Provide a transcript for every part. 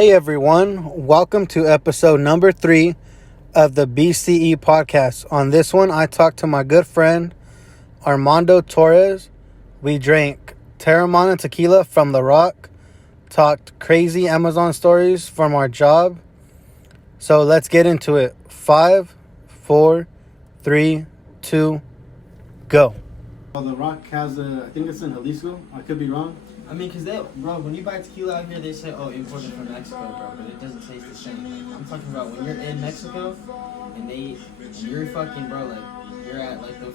Hey everyone, welcome to episode number 3 of the BCE podcast. On this one, I talked to my good friend Armando Torres. We drank Terramana tequila from The Rock, talked crazy Amazon stories from our job. So let's get into it. 5, 4, 3, 2, go. Well, The Rock has I think it's in Jalisco. I could be wrong. I mean, cause bro, when you buy tequila out here, they say, oh, imported from Mexico, bro, but it doesn't taste the same. Like, I'm talking about when you're in Mexico, and you're fucking, bro, like, you're at, like, the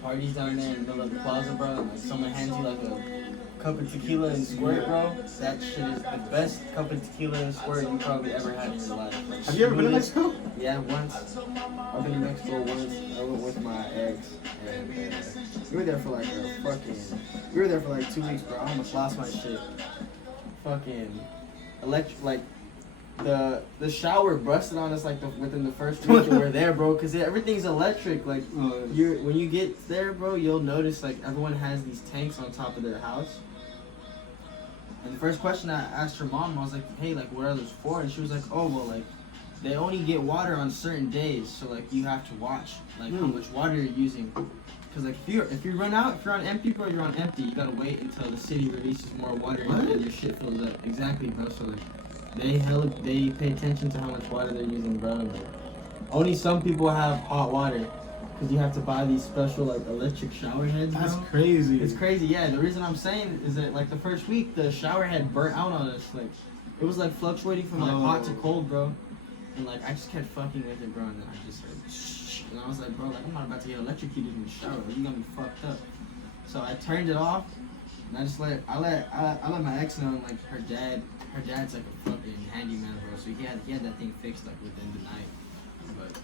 parties down there in the middle of the plaza, bro, and, like, someone hands you, like, a cup of tequila and squirt, bro, that shit is the best cup of tequila and squirt you probably ever had in your life. Like, Have you ever been to Mexico? Yeah, once. I've been to Mexico once. I went with my ex, and we were there for like 2 weeks, bro. I almost lost my shit. Fucking electric, like the shower busted on us like within the first week we were there, bro. Cause everything's electric. Like when you get there, bro, you'll notice like everyone has these tanks on top of their house. And the first question I asked her mom, I was like, hey, like what are those for? And she was like, oh, well, like they only get water on certain days, so like you have to watch like how much water you're using. Cause like if you run out, if you're on empty, bro, you're on empty. You gotta wait until the city releases more water and your shit fills up. Exactly, bro. So like they pay attention to how much water they're using, bro. Like, only some people have hot water, cause you have to buy these special like electric shower heads, bro. That's crazy. It's crazy, yeah. The reason I'm saying is that like the first week the shower head burnt out on us. Like it was like fluctuating from like hot to cold, bro. And like I just kept fucking with it, bro. And then I just like. And I was like, bro, like I'm not about to get electrocuted in the shower. Like, you got me fucked up. So I turned it off, and I just let my ex know. And, like her dad's like a fucking handyman, bro. So he had that thing fixed like within the night. But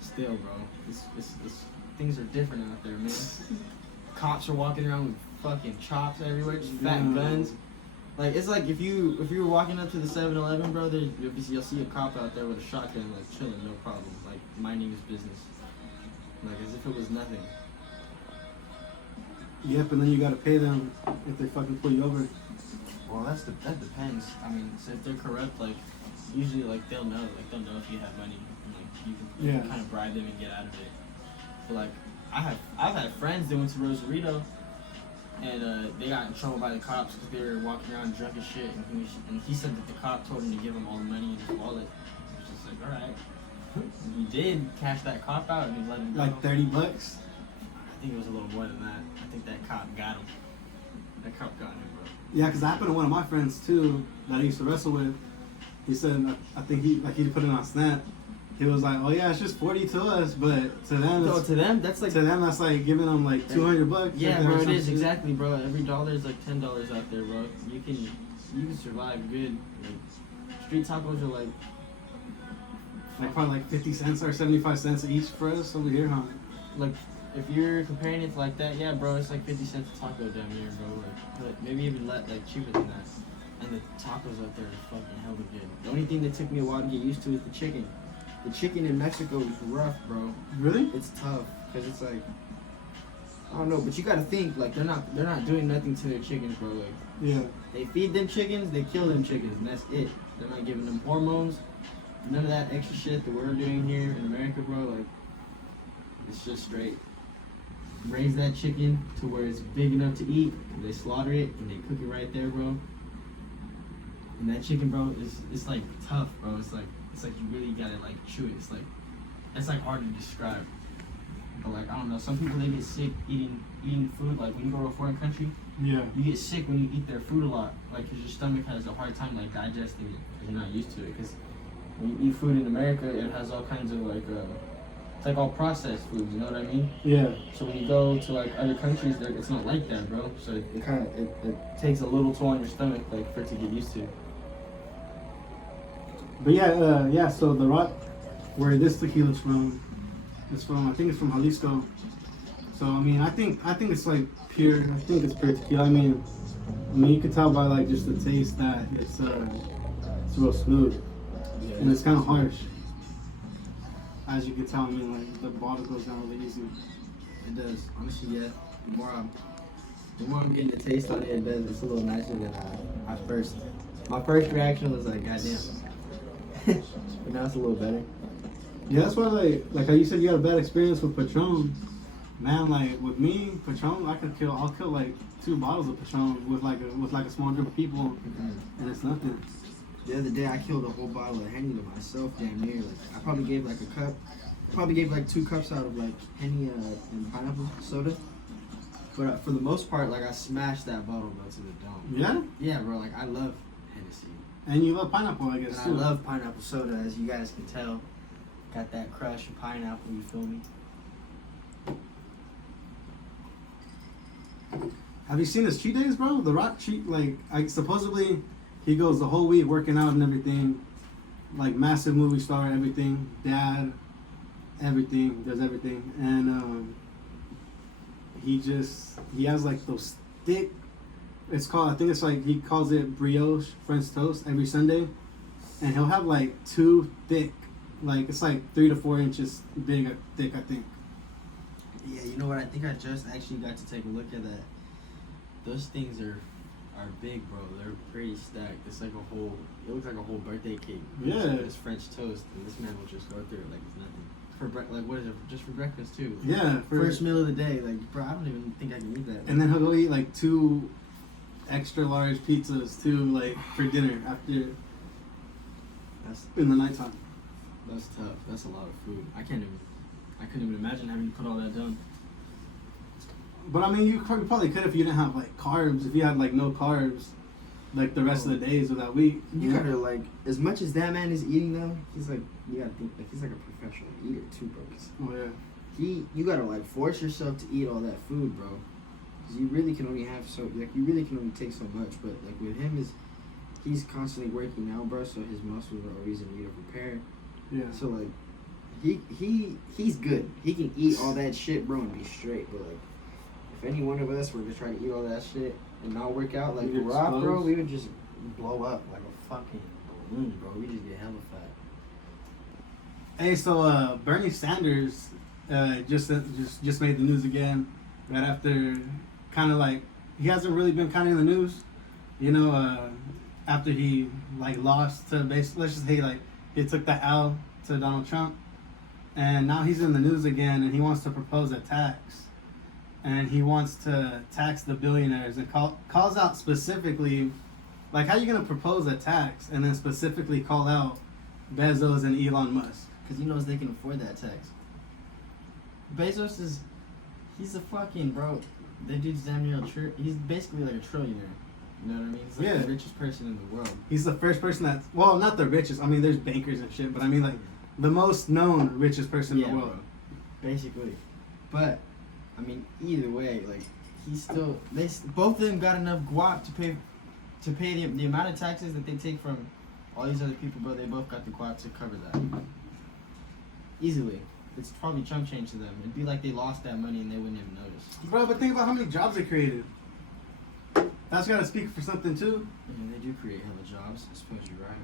still, bro, it's things are different out there, man. Cops are walking around with fucking chops everywhere, just fat guns. Like it's like if you were walking up to the 7-Eleven, bro, you'll see a cop out there with a shotgun, like chilling, no problem, like minding his business, like as if it was nothing. Yep, and then you gotta pay them if they fucking pull you over. Well, that depends. I mean, so if they're corrupt, like usually like they'll know if you have money, and, like you can kind of bribe them and get out of it. But like I've had friends that went to Rosarito. And they got in trouble by the cops because they were walking around drunk as shit. And he said that the cop told him to give him all the money in his wallet. It was just like, all right. And he did cash that cop out and he let him go. Like $30? I think it was a little more than that. I think that cop got him. That cop got him, bro. Yeah, because that happened to one of my friends too that I used to wrestle with. He said, I think he put it on Snap. He was like, "Oh yeah, it's just 40 to us, but to them, that's like giving them like $200." Yeah, bro, it is exactly, bro. Every dollar is like $10 out there, bro. You can survive good. Like, street tacos are like probably like 50 cents or 75 cents each for us over here, huh? Like if you're comparing it to like that, yeah, bro, it's like 50 cents a taco down here, bro. Like maybe even like cheaper than that. And the tacos out there are fucking hella good. The only thing that took me a while to get used to is the chicken. The chicken in Mexico is rough, bro. Really? It's tough because it's like I don't know, but you gotta think like they're not doing nothing to their chickens, bro. Like yeah, they feed them chickens, they kill them chickens, and that's it. They're not giving them hormones, none of that extra shit that we're doing here in America, bro. Like it's just straight. Raise that chicken to where it's big enough to eat. They slaughter it and they cook it right there, bro. And that chicken, bro, it's like tough, bro. It's like you really gotta like chew it. It's like hard to describe. But like I don't know, some people they get sick eating food. Like when you go to a foreign country, yeah, you get sick when you eat their food a lot. Like 'cause your stomach has a hard time like digesting it. 'Cause you're not used to it. 'Cause when you eat food in America, it has all kinds of like it's like all processed foods. You know what I mean? Yeah. So when you go to like other countries, it's not like that, bro. So it takes a little toll on your stomach like for it to get used to. But yeah. So The Rock, where this tequila's from, I think it's from Jalisco. So I mean, I think it's like pure. I think it's pure tequila. I mean, you can tell by like just the taste that it's real smooth, and it's kind of harsh. As you can tell, I mean, like the bottle goes down really easy. It does, honestly, yeah. The more I'm getting the taste on it, it's a little nicer than at first. My first reaction was like, goddamn. But now it's a little better. Yeah, that's why like how you said you had a bad experience with Patron. Man, like with me, Patron, I'll kill like 2 bottles of Patron with like a small group of people, and it's nothing. The other day, I killed a whole bottle of Henny to myself, damn near. Like, I probably gave like a cup. Probably gave like 2 cups out of like Henny and pineapple soda. But for the most part, like I smashed that bottle, bro, to the dome. Yeah? Yeah, bro. Like I love Hennessy. And you love pineapple, I guess, And too. I love pineapple soda, as you guys can tell. Got that crush of pineapple, you feel me? Have you seen his cheat days, bro? The Rock cheat, supposedly he goes the whole week working out and everything. Like, massive movie star, everything. Dad, everything, does everything. And, he has like those thick, I think it's like, he calls it brioche French toast every Sunday. And he'll have like 2 thick, like it's like 3 to 4 inches thick, I think. Yeah, you know what? I think I just actually got to take a look at that. Those things are big, bro. They're pretty stacked. It's like it looks like a whole birthday cake. Yeah. It's French toast, and this man will just go through it like it's nothing. What is it? Just for breakfast too. Yeah. First meal of the day. Like, bro, I don't even think I can eat that. And then he'll go eat like 2 extra large pizzas too, like for dinner after in the nighttime. That's tough. That's a lot of food. I couldn't even imagine having to put all that down. But I mean, you probably could if you didn't have like carbs. If you had like no carbs, like the rest of the days of that week. You gotta like, as much as that man is eating though, he's like, you gotta think like he's like a professional eater too, bro. Oh yeah. You gotta like force yourself to eat all that food, bro. Cause you really can only have you really can only take so much. But like with him he's constantly working out, bro. So his muscles are always in need of repair. Yeah. So like, he's good. He can eat all that shit, bro, and be straight. But like, if any one of us were to try to eat all that shit and not work out like The Rock, bro, we would just blow up like a fucking balloon, bro. We just get hella fat. Hey, so Bernie Sanders just made the news again, right after kind of like he hasn't really been kind of in the news, you know, after he like lost to let's just say like he took the L to Donald Trump, and now he's in the news again, and he wants to propose a tax, and he wants to tax the billionaires, and calls out specifically, like how you gonna propose a tax and then specifically call out Bezos and Elon Musk? Because he knows they can afford that tax. Bezos he's a fucking, bro, that dude's damn near he's basically like a trillionaire. You know what I mean? He's like the richest person in the world. He's the first person that's, well, not the richest. I mean, there's bankers and shit, but I mean, like, the most known richest person in the world. Bro. Basically. But, I mean, either way, like, he's still, both of them got enough guap to pay the amount of taxes that they take from all these other people, but they both got the guap to cover that. Easily. It's probably chump change to them. It'd be like they lost that money and they wouldn't even notice. Bro, but think about how many jobs they created. That's gotta speak for something too. Yeah, they do create hella jobs. I suppose you're right.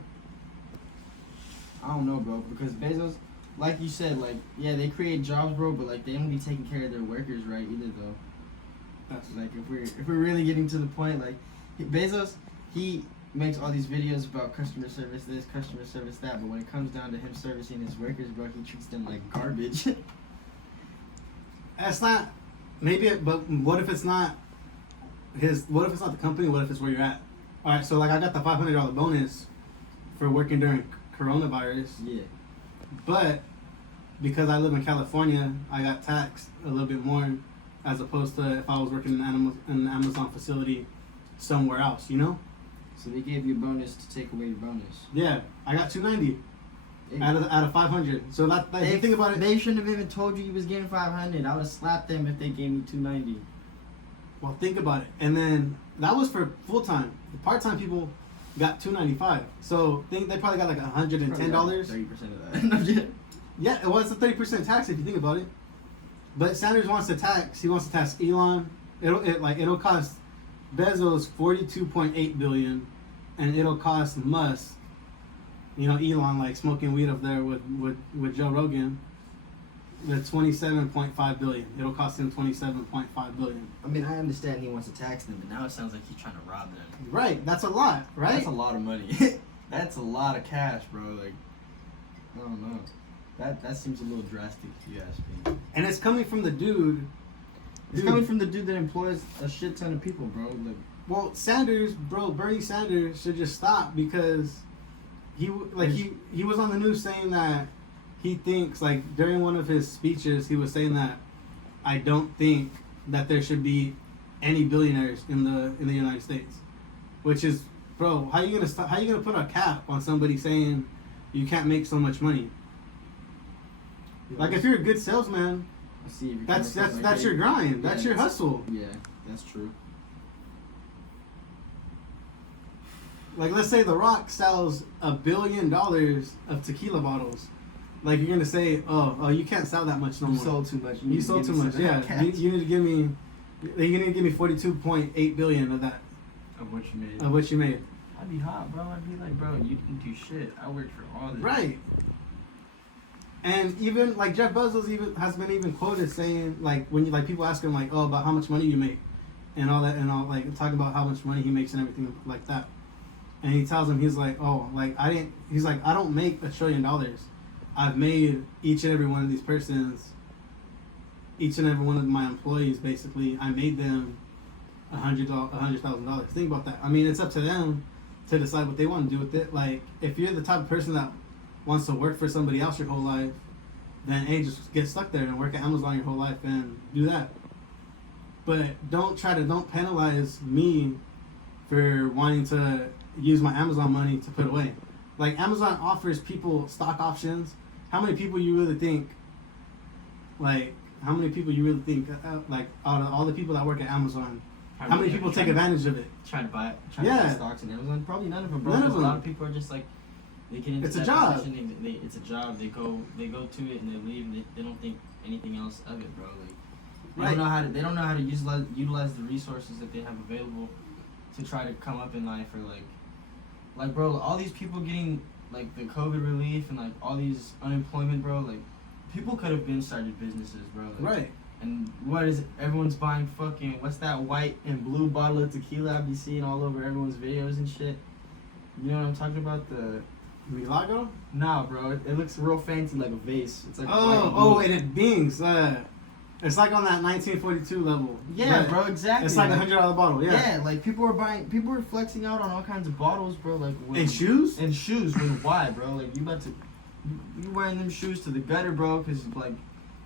I don't know, bro, because Bezos, like you said, like, yeah, they create jobs, bro, but like they don't be taking care of their workers right either, though. That's like if we're really getting to the point, like Bezos, he makes all these videos about customer service this, customer service that, but when it comes down to him servicing his workers, bro, he treats them like garbage. That's not, but what if it's not what if it's not the company? What if it's where you're at? All right, so like I got the $500 bonus for working during coronavirus. Yeah. But because I live in California, I got taxed a little bit more as opposed to if I was working in an Amazon facility somewhere else, you know? So they gave you a bonus to take away your bonus. Yeah, I got $290 out of $500. So that if you think about it, they shouldn't have even told you was getting $500. I would have slapped them if they gave me $290. Well, think about it. And then that was for full time. The part time people got $295. So think they probably got like $110. 30% of that. Yeah, it was a 30% tax if you think about it. But Sanders wants to tax. He wants to tax Elon. It'll cost Bezos $42.8 billion, and it'll cost Musk, you know, Elon, like smoking weed up there with Joe Rogan. the 27.5 billion. It'll cost him 27.5 billion. I mean, I understand he wants to tax them, but now it sounds like he's trying to rob them. Right. That's a lot, right? That's a lot of money. That's a lot of cash, bro. Like, I don't know. That seems a little drastic, if you ask me. And it's coming from the dude. It's coming from the dude that employs a shit ton of people, bro. Like, well, Bernie Sanders should just stop because he was on the news saying that he thinks, like, during one of his speeches, he was saying that I don't think that there should be any billionaires in the United States, which is, bro, how you gonna put a cap on somebody saying you can't make so much money? Like, if you're a good salesman, that's your grind. That's your hustle. Yeah, that's true. Like, let's say The Rock sells $1 billion of tequila bottles. Like, you're gonna say, oh, you can't sell that much no more. You sold too much. You sold too much. Yeah, you need to give me. You need to give me 42.8 billion of that. Of what you made. Of what you made. I'd be hot, bro. I'd be like, bro, you didn't do shit. I worked for all this. Right. And even like Jeff Bezos has been quoted saying, like, when people ask him, like, oh, about how much money you make and all that, and all, like, talk about how much money he makes and everything like that, and he tells him, he's like, oh, like, I don't make $1 trillion. I've made each and every one of these persons, each and every one of my employees, basically, I made them $100,000. Think about that. I mean, it's up to them to decide what they want to do with it. Like, if you're the type of person that wants to work for somebody else your whole life, then hey, just get stuck there and work at Amazon your whole life and do that. But don't penalize me for wanting to use my Amazon money to put away. Like, Amazon offers people stock options. How many people you really think, like, like, out of all the people that work at Amazon, how many people take advantage of it? Try to buy stocks in Amazon? Probably none of them, bro. None of them. A lot of people are just like, they get into it's a that job. position, it's a job. They go to it and they leave. And they don't think anything else of it, bro. Like, they don't know how to utilize the resources that they have available to try to come up in life, or like, bro, all these people getting, like, the COVID relief and, like, all these unemployment, bro. Like, people could have been started businesses, bro. Like, right. And what is it? Everyone's buying fucking, what's that white and blue bottle of tequila I be seeing all over everyone's videos and shit? You know what I'm talking about? The Milagro? Nah, bro. It looks real fancy, like a vase. It's like and it bings. It's like on that 1942 level. Yeah, bro, exactly. It's like $100 bottle. Yeah. Yeah, like people were flexing out on all kinds of bottles, bro. Like, and shoes. And shoes. Why, bro? Like, you wearing them shoes to the gutter, bro? Cause like,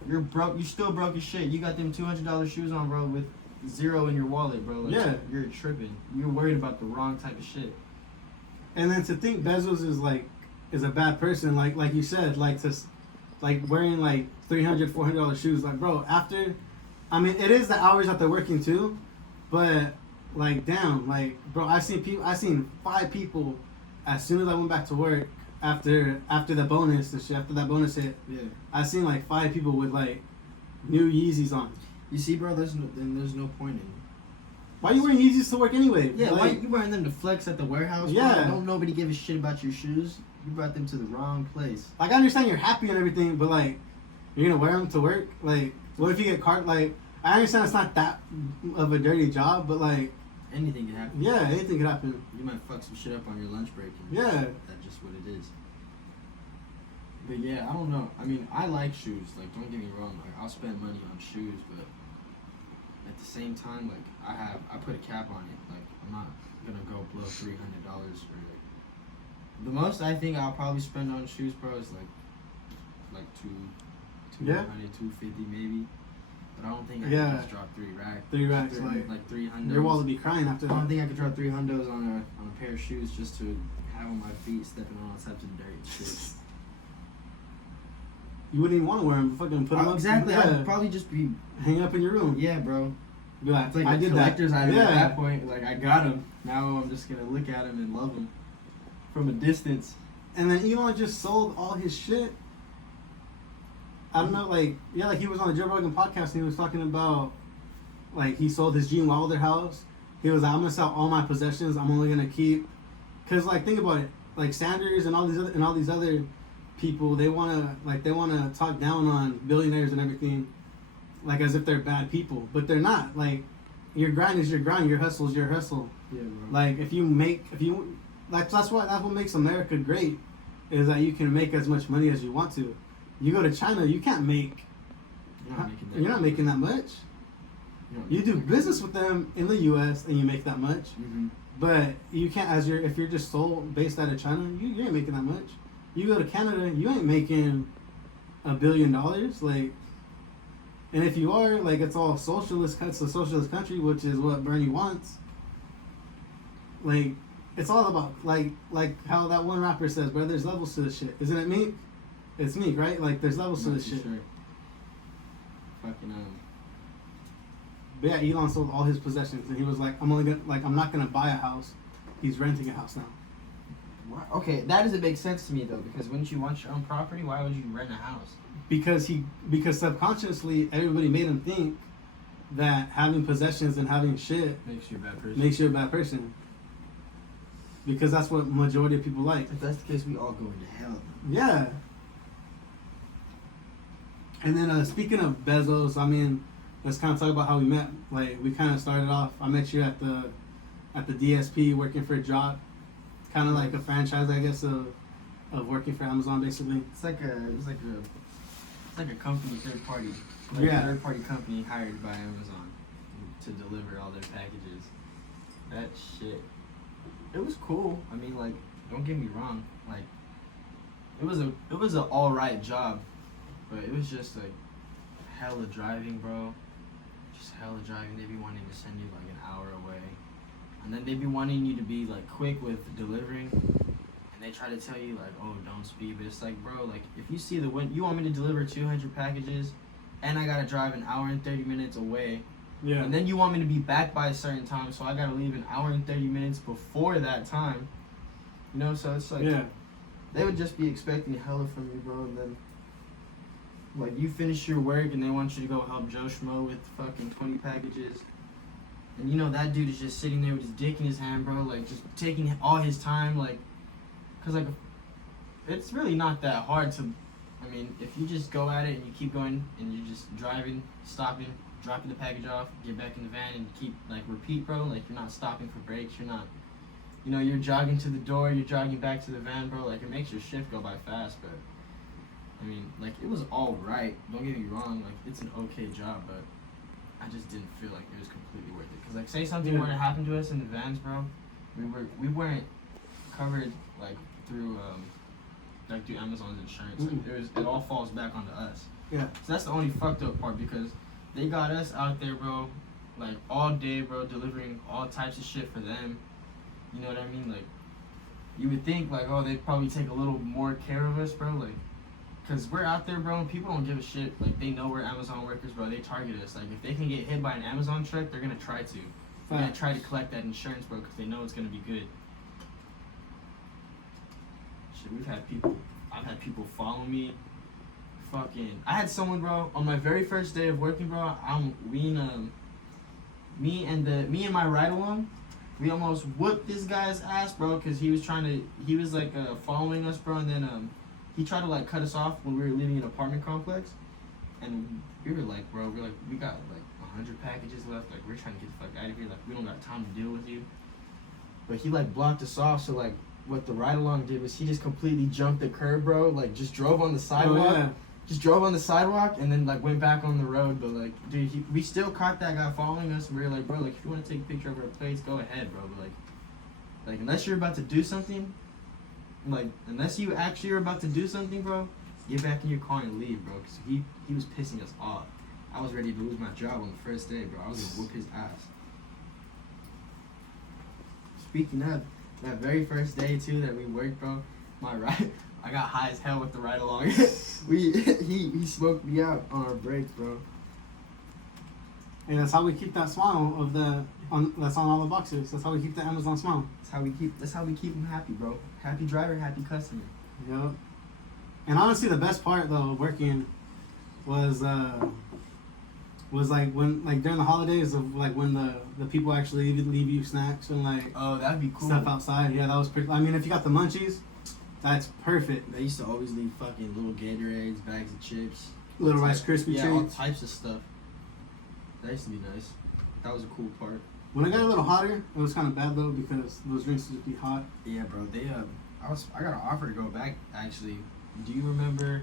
you're broke. You still broke as shit. You got them $200 shoes on, bro, with zero in your wallet, bro. Like, yeah. You're tripping. You're worried about the wrong type of shit. And then to think Bezos is a bad person, like you said, like wearing like $300, $400 shoes, like, bro. After, I mean, it is the hours that they're working too, but like, damn, like, bro, I seen 5 people as soon as I went back to work after the bonus and shit, after that bonus hit. Yeah, I seen like 5 people with like new Yeezys on. You see, bro, there's no point in it. Why are you wearing Yeezys to work anyway? Yeah, why you wearing them to flex at the warehouse? Yeah. Bro? Don't nobody give a shit about your shoes. You brought them to the wrong place. Like, I understand you're happy and everything, but like, you're gonna wear them to work? Like, what if you get caught? Like, I understand it's not that of a dirty job, but like, anything can happen. Yeah, anything could happen. You might fuck some shit up on your lunch break. And yeah. That's just what it is. But yeah, I don't know. I mean, I like shoes. Like, don't get me wrong. Like, I'll spend money on shoes, but at the same time, like, I put a cap on it. Like, I'm not gonna go blow $300 for, like, the most I think I'll probably spend on shoes, bro, is like $200, $250 maybe. But I don't think I can just drop 3 racks. 3 racks, like 300. Your wallet would be crying after that. I don't think I could drop 300 on a pair of shoes just to have on my feet stepping on all types of dirt and shit. You wouldn't even want to wear them. Fucking put them up. Exactly. I'd probably just be hang up in your room. Yeah, bro. Be like, it's like I did collector's that. item at that point. Like, I got them. Now I'm just gonna look at them and love them from a distance. And then Elon just sold all his shit. I don't know, like, yeah, like he was on the Joe Rogan podcast and he was talking about, like, he sold his Gene Wilder house. He was like, I'm gonna sell all my possessions. I'm only gonna keep, cause like, think about it, like Sanders and all these other people, they wanna talk down on billionaires and everything, like as if they're bad people, but they're not. Like, your grind is your grind, your hustle is your hustle. Yeah, bro. Like if you that's what makes America great, is that you can make as much money as you want to. You go to China, you can't make. You're not making that much. You do business with them in the U.S. and you make that much, but you can't if you're just sole based out of China, you ain't making that much. You go to Canada, you ain't making $1 billion, like. And if you are, like, it's all socialist. It's a socialist country, which is what Bernie wants. Like, it's all about like how that one rapper says, bro. There's levels to this shit, isn't it, Meek? It's Meek, right? Like, there's levels to this shit. Sure. Fucking But yeah, Elon sold all his possessions, and he was like, I'm not gonna buy a house. He's renting a house now. Okay, that doesn't make sense to me though, because wouldn't you want your own property? Why would you rent a house? Because subconsciously everybody made him think that having possessions and having shit Makes you a bad person. makes you a bad person. Because that's what majority of people like. If that's the case, we all go into hell. Yeah. And then speaking of Bezos, I mean, let's kind of talk about how we met. Like, we kind of started off. I met you at the DSP working for a job, kind of like a franchise, I guess, of working for Amazon, basically. It's like a company, third party. Like Yeah. a third party company hired by Amazon to deliver all their packages. That shit. It was cool. I mean, like, don't get me wrong. Like, it was an alright job, but it was just like hella driving, bro. Just hella driving. They be wanting to send you like an hour away, and then they be wanting you to be like quick with delivering. And they try to tell you like, oh, don't speed, but it's like, bro, like if you see you want me to deliver 200 packages, and I gotta drive an hour and 30 minutes away, Yeah. and then you want me to be back by a certain time, so I gotta leave an hour and 30 minutes before that time, you know? So it's like, Yeah. they would just be expecting hella from you, bro, and then like you finish your work and they want you to go help Joe Schmo with fucking 20 packages. And you know that dude is just sitting there with his dick in his hand, bro, like just taking all his time, like. Cause like, it's really not that hard to, I mean, if you just go at it and you keep going and you're just driving, stopping, dropping the package off, get back in the van and keep like repeat, bro. Like you're not stopping for breaks. You're not, you know, you're jogging to the door, you're jogging back to the van, bro. Like it makes your shift go by fast, but I mean, like it was all right. Don't get me wrong. Like it's an okay job, but I just didn't feel like it was completely worth it. Cause like say something were to happen to us in the vans, bro, we weren't covered like through Amazon's insurance. Like, it all falls back onto us. Yeah. So that's the only fucked up part, because they got us out there, bro, like all day, bro, delivering all types of shit for them. You know what I mean? Like, you would think like, oh, they'd probably take a little more care of us, bro. Like, cause we're out there, bro, and people don't give a shit. Like, they know we're Amazon workers, bro. They target us. Like, if they can get hit by an Amazon truck, they're gonna try to. They're gonna try to collect that insurance, bro, because they know it's gonna be good. Shit, I've had people follow me. Fucking, I had someone, bro, on my very first day of working, bro. Me and my ride along, we almost whooped this guy's ass, bro, because he was like following us, bro, and then he tried to like cut us off when we were leaving an apartment complex, and we were like, bro, we got like 100 packages left, like we're trying to get the fuck out of here, like we don't got time to deal with you. But he like blocked us off, so like what the ride along did was he just completely jumped the curb, bro, like just drove on the sidewalk. Oh, yeah. Just drove on the sidewalk and then like went back on the road, but like, dude, we still caught that guy following us, and we were like, bro, like if you want to take a picture of our plates, go ahead, bro. But like unless you're about to do something, like unless you actually are about to do something, bro, get back in your car and leave, bro. Cause he was pissing us off. I was ready to lose my job on the first day, bro. I was gonna whoop his ass. Speaking of that very first day too that we worked, bro, my ride. I got high as hell with the ride along. He smoked me out on our breaks, bro. And that's how we keep that smile that's on all the boxes. That's how we keep the Amazon smile. That's how we keep them happy, bro. Happy driver, happy customer. Yep. And honestly, the best part though of working was like when like during the holidays of like when the people actually leave you snacks and like that'd be cool. stuff outside. Yeah, that was pretty. I mean, if you got the munchies, That's perfect. They used to always leave fucking little Gatorades, bags of chips, Little Rice Krispie yeah, all treats. types of stuff. That used to be nice. That was a cool part. When it got a little hotter, it was kind of bad though because those drinks would just be hot. Yeah, bro. They I got an offer to go back. Actually, do you remember?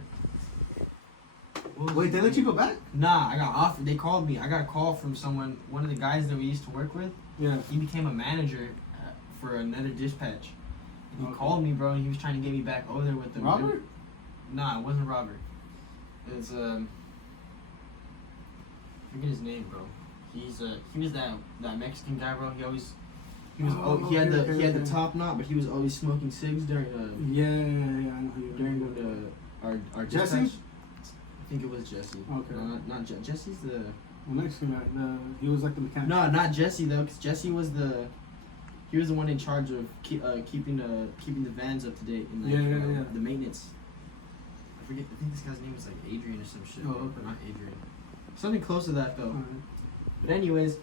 Wait, they let you go back? Nah, I got offered. They called me. I got a call from someone, one of the guys that we used to work with. Yeah. He became a manager for another dispatch. And he Okay. called me, bro, and he was trying to get me back over there with them. Robert? Nah, it wasn't Robert. It's I forget his name, bro. He was that Mexican guy, bro. He had the top knot, but he was always smoking cigs during Yeah, I know who you're during our Jesse? dispatch. I think it was Jesse. Okay. No, not Jesse's the. The Mexican guy, he was like the mechanic. No, not Jesse though, because Jesse was the. He was the one in charge of keeping the vans up to date and Yeah. the maintenance. I forget. I think this guy's name was like Adrian or some shit. Oh, okay. Not Adrian. Something close to that though. Alright. But anyways,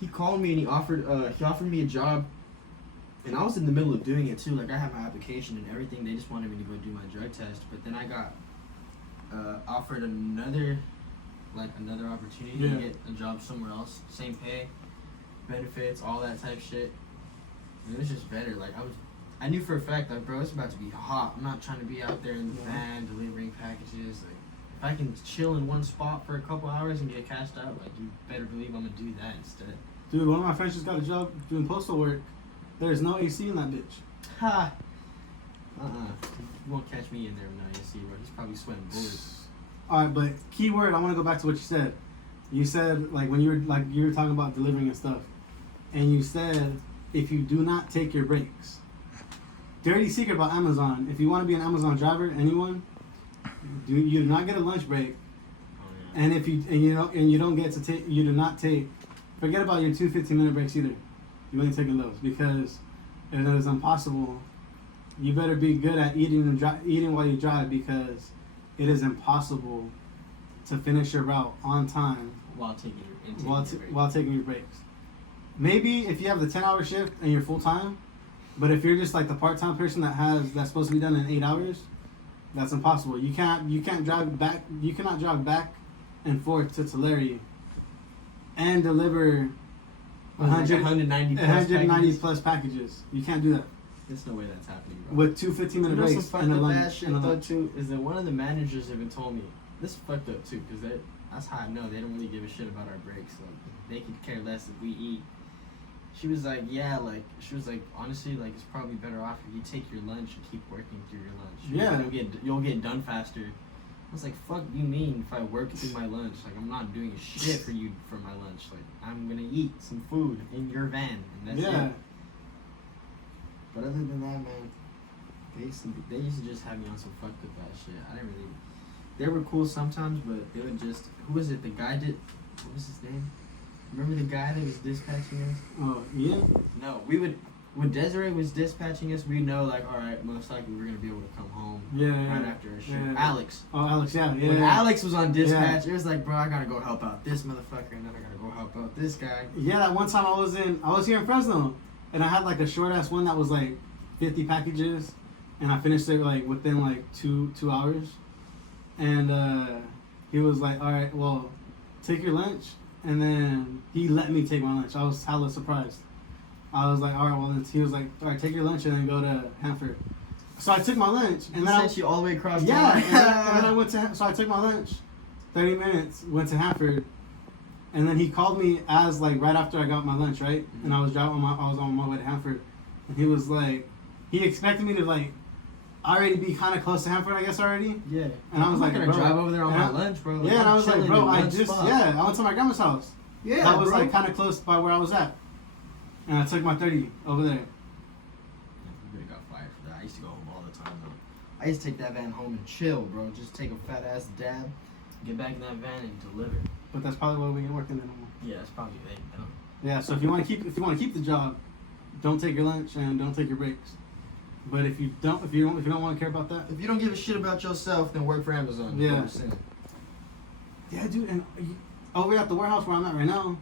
he called me and he offered me a job, and I was in the middle of doing it too. Like I had my application and everything. They just wanted me to go do my drug test. But then I got offered another opportunity to get a job somewhere else, same pay, benefits, all that type shit. And it was just better. Like I knew for a fact that, bro, it's about to be hot. I'm not trying to be out there in the van delivering packages. Like if I can chill in one spot for a couple hours and get cashed out, like you better believe I'm gonna do that instead. Dude, one of my friends just got a job doing postal work. There's no AC in that bitch. Ha. You won't catch me in there with no AC, bro. He's probably sweating bullets. Alright, but key word, I want to go back to what you said. You said, like, when you were talking about delivering and stuff, and you said, if you do not take your breaks. Dirty secret about Amazon, if you want to be an Amazon driver, anyone, you do not get a lunch break, Oh, yeah. and you don't get to take, you do not take, forget about your 2 15-minute breaks either. You only taking those, because it is impossible. You better be good at eating while you drive, because it is impossible to finish your route on time While taking your breaks. Maybe if you have the 10-hour shift and you're full time, but if you're just like the part-time person that's supposed to be done in 8 hours, that's impossible. You can't drive back. You cannot drive back and forth to Tulare and deliver 190 plus packages. You can't do that There's no way that's happening, bro. with 2 15-minute You know some breaks fucked and a up lunch. ass shit and a though lunch. too is that one of the managers even told me this is fucked up too, because that's how I know they don't really give a shit about our breaks. Like they could care less if we eat. She was like, honestly, like it's probably better off if you take your lunch and keep working through your lunch. Yeah. You'll get done faster. I was like, fuck you mean if I work through my lunch? Like I'm not doing shit for you for my lunch. Like I'm gonna eat some food in your van and that's it. But other than that, man, they used to just have me on some fucked up ass shit. I didn't really. They were cool sometimes, but they would just. Who was it? The guy did. What was his name? Remember the guy that was dispatching us? Oh yeah. No, we would. When Desiree was dispatching us, we know like, all right, most likely we're gonna be able to come home right after our shift. Yeah. Alex. Oh, Alex. Yeah. When Alex was on dispatch, it was like, bro, I gotta go help out this motherfucker, and then I gotta go help out this guy. Yeah, that one time I was here in Fresno, and I had like a short ass one that was like 50 packages, and I finished it like within like two hours, and he was like, all right, well, take your lunch, and then he let me take my lunch. I was hella surprised. I was like, all right, well, then he was like, all right, take your lunch and then go to Hanford. So I took my lunch, and He then sent you all the way across yeah, town. and then I went to. So I took my lunch, 30 minutes, went to Hanford, and then he called me as like right after I got my lunch, right? Mm-hmm. And I was on my way to Hanford, and he was like, he expected me to like already be kind of close to Hanford, I guess already. Yeah. And I was I'm like, not gonna bro, drive over there on and my I- lunch, bro. Yeah, and I was like, chilling bro, in I one just spot. I went to my grandma's house. Yeah, That was bro. like kind of close by where I was at, and I took my 30 over there. You would have got fired for that. I used to go home all the time, though. I used to take that van home and chill, bro. Just take a fat ass dab, get back in that van and deliver. But that's probably why we ain't working there no more. Yeah, that's probably it. You know? Yeah, so if you want to keep the job, don't take your lunch and don't take your breaks. But if you don't want to care about that, If you don't give a shit about yourself, then work for Amazon. Yeah. You know what I'm saying? yeah, dude. And over at the warehouse where I'm at right now,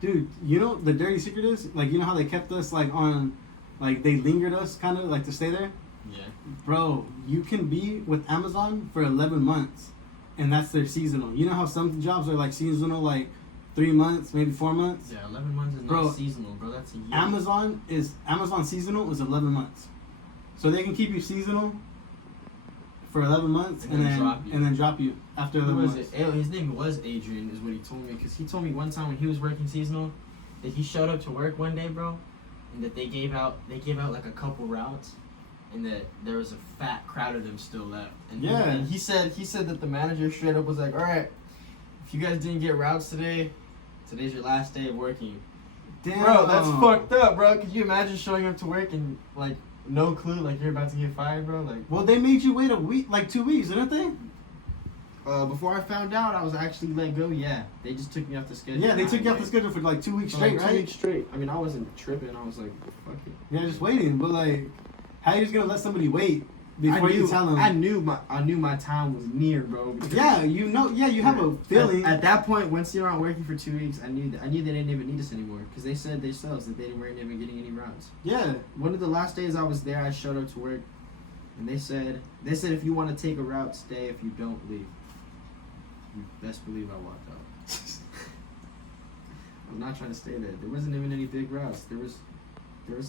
dude, you know the dirty secret is like, you know how they kept us like on, like they lingered us kind of like to stay there. Yeah. Bro, you can be with Amazon for 11 months, and that's their seasonal. You know how some jobs are like seasonal, like 3 months, maybe 4 months? Yeah, 11 months is Bro, not seasonal, bro. That's a year. Amazon seasonal is 11 months. So they can keep you seasonal for 11 months and then drop you after 11 months. His name was Adrian, is what he told me. Because he told me one time when he was working seasonal that he showed up to work one day, bro, and that they gave out like a couple routes, and that there was a fat crowd of them still left. And and he said that the manager straight up was like, all right, if you guys didn't get routes today, today's your last day of working. Damn. Bro, that's fucked up, bro. Could you imagine showing up to work and like no clue, like you're about to get fired, bro? Like, well, they made you wait a week, like 2 weeks, didn't they? Before I found out I was actually let go, yeah. They just took me off the schedule. Yeah, they took you off the schedule for like 2 weeks straight, right? 2 weeks straight. I mean, I wasn't tripping. I was like, fuck it. Yeah, just waiting. But like, how you just gonna let somebody wait before you tell them? I knew my time was near, bro. Yeah, you know. Yeah, you have a feeling. At that point, once you're not working for 2 weeks, I knew they didn't even need us anymore because they said themselves that they weren't even getting any routes. Yeah. One of the last days I was there, I showed up to work, and they said if you want to take a route, stay. If you don't, leave. You best believe I walked out. I'm not trying to stay there. There wasn't even any big routes. There was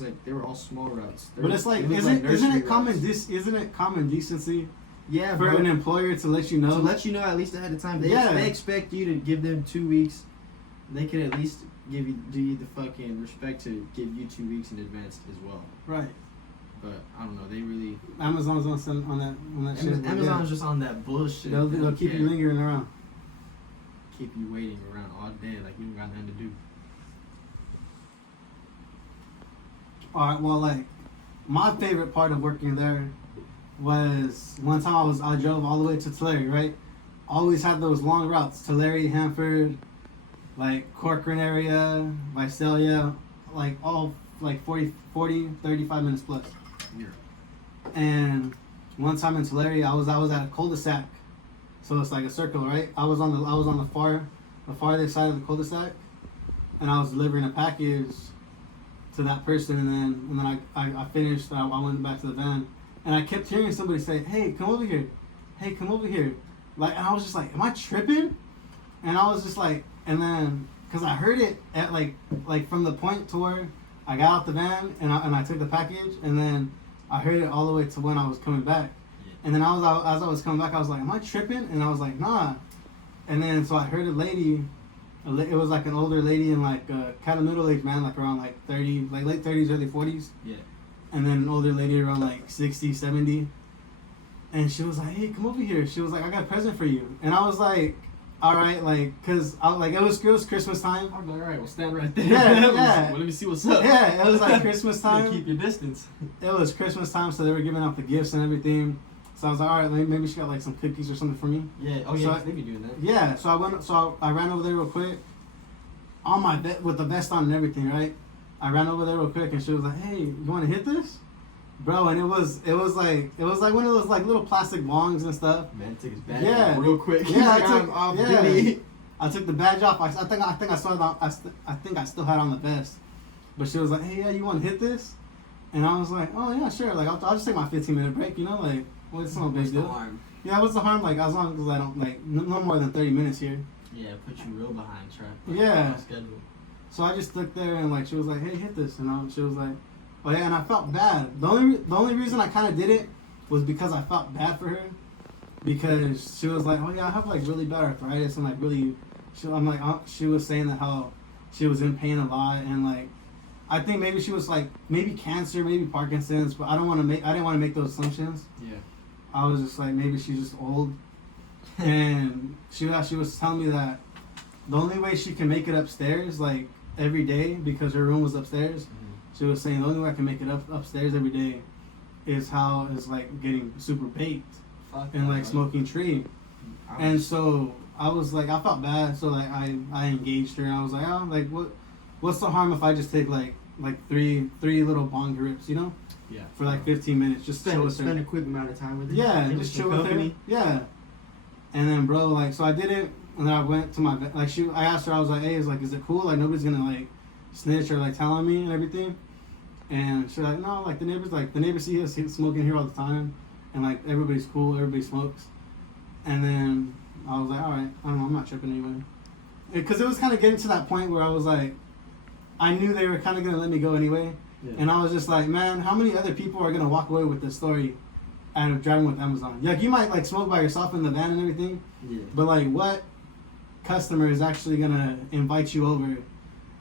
like they were all small routes. But it's like isn't it common decency? Yeah, for an employer to let you know. To let you know at least ahead of time. They expect you to give them 2 weeks. They could at least do you the fucking respect to give you 2 weeks in advance as well. Right. But I don't know. They really Amazon's on that shit. Amazon's just on that bullshit. They'll keep you lingering around. Keep you waiting around all day like you don't got nothing to do. Alright, well, like, my favorite part of working there was one time I drove all the way to Tulare, right? Always had those long routes, Tulare, Hanford, like Corcoran area, Visalia, like all like 40, 35 minutes plus. Yeah. And one time in Tulare, I was at a cul-de-sac, so it's like a circle, right? I was on the farthest side of the cul-de-sac, and I was delivering a package to that person, and then I finished. I went back to the van, and I kept hearing somebody say, "Hey, come over here! Hey, come over here!" Like, and I was just like, "Am I tripping?" And I was just like, and then because I heard it at like from the point to where I got out the van and I took the package, and then I heard it all the way to when I was coming back, and then as I was coming back, I was like, "Am I tripping?" And I was like, "Nah," and then so I heard a lady. It was like an older lady and like kind of middle-aged man, like around like 30, like late 30s, early 40s. Yeah. And then an older lady around like 60, 70. And she was like, "Hey, come over here." She was like, "I got a present for you." And I was like, "All right," like, cause it was Christmas time. I'm like, "All right, well, stand right there." Yeah. Well, let me see what's up. Yeah, it was like Christmas time. Keep your distance. It was Christmas time, so they were giving out the gifts and everything. So I was like, "All right, maybe she got like some cookies or something for me." Yeah. Oh yeah, they be doing that. Yeah. So I ran over there real quick, on my with the vest on and everything, right? I ran over there real quick, and she was like, "Hey, you want to hit this, bro?" And it was like one of those like little plastic bongs and stuff. Man took his badge off real quick. Yeah, I took the badge off. I think I still had on the vest, but she was like, "Hey, yeah, you want to hit this?" And I was like, "Oh yeah, sure. Like I'll just take my 15-minute break, you know, like what's no big deal." Yeah, what's the harm? Like as long as I don't like no more than 30 minutes here. Yeah, put you real behind track. Yeah. Schedule. So I just stood there and like she was like, "Hey, hit this," and she was like, "Oh yeah," and I felt bad. The only reason I kind of did it was because I felt bad for her, because she was like, "Oh yeah, I have like really bad arthritis and like really," she was saying that how she was in pain a lot, and like I think maybe she was like maybe cancer, maybe Parkinson's, but I didn't want to make those assumptions. Yeah. I was just like, maybe she's just old. And she was telling me that the only way she can make it upstairs like every day, because her room was upstairs, she was saying the only way I can make it upstairs every day is like getting super baked and like smoking tree. And so I was like, I felt bad, so like I engaged her, and I was like, "Oh, like what's the harm if I just take like three little bong rips, you know?" Yeah. For like 15 minutes, just chill with her. Spend a quick amount of time with her. Yeah, just chill with her. Yeah. And then, bro, like, so I did it, and then I went to my, like, I asked her, I was like, "Hey, is it cool? Like, nobody's gonna, like, snitch or, like, tell on me and everything?" And she's like, no, like the neighbors see us smoking here all the time, and like everybody's cool, everybody smokes. And then I was like, all right, I don't know, I'm not tripping anyway, because it was kind of getting to that point where I was like, I knew they were kind of gonna let me go anyway, and I was just like, man, how many other people are gonna walk away with this story out of driving with Amazon? Like you might like smoke by yourself in the van and everything, but like what customer is actually gonna invite you over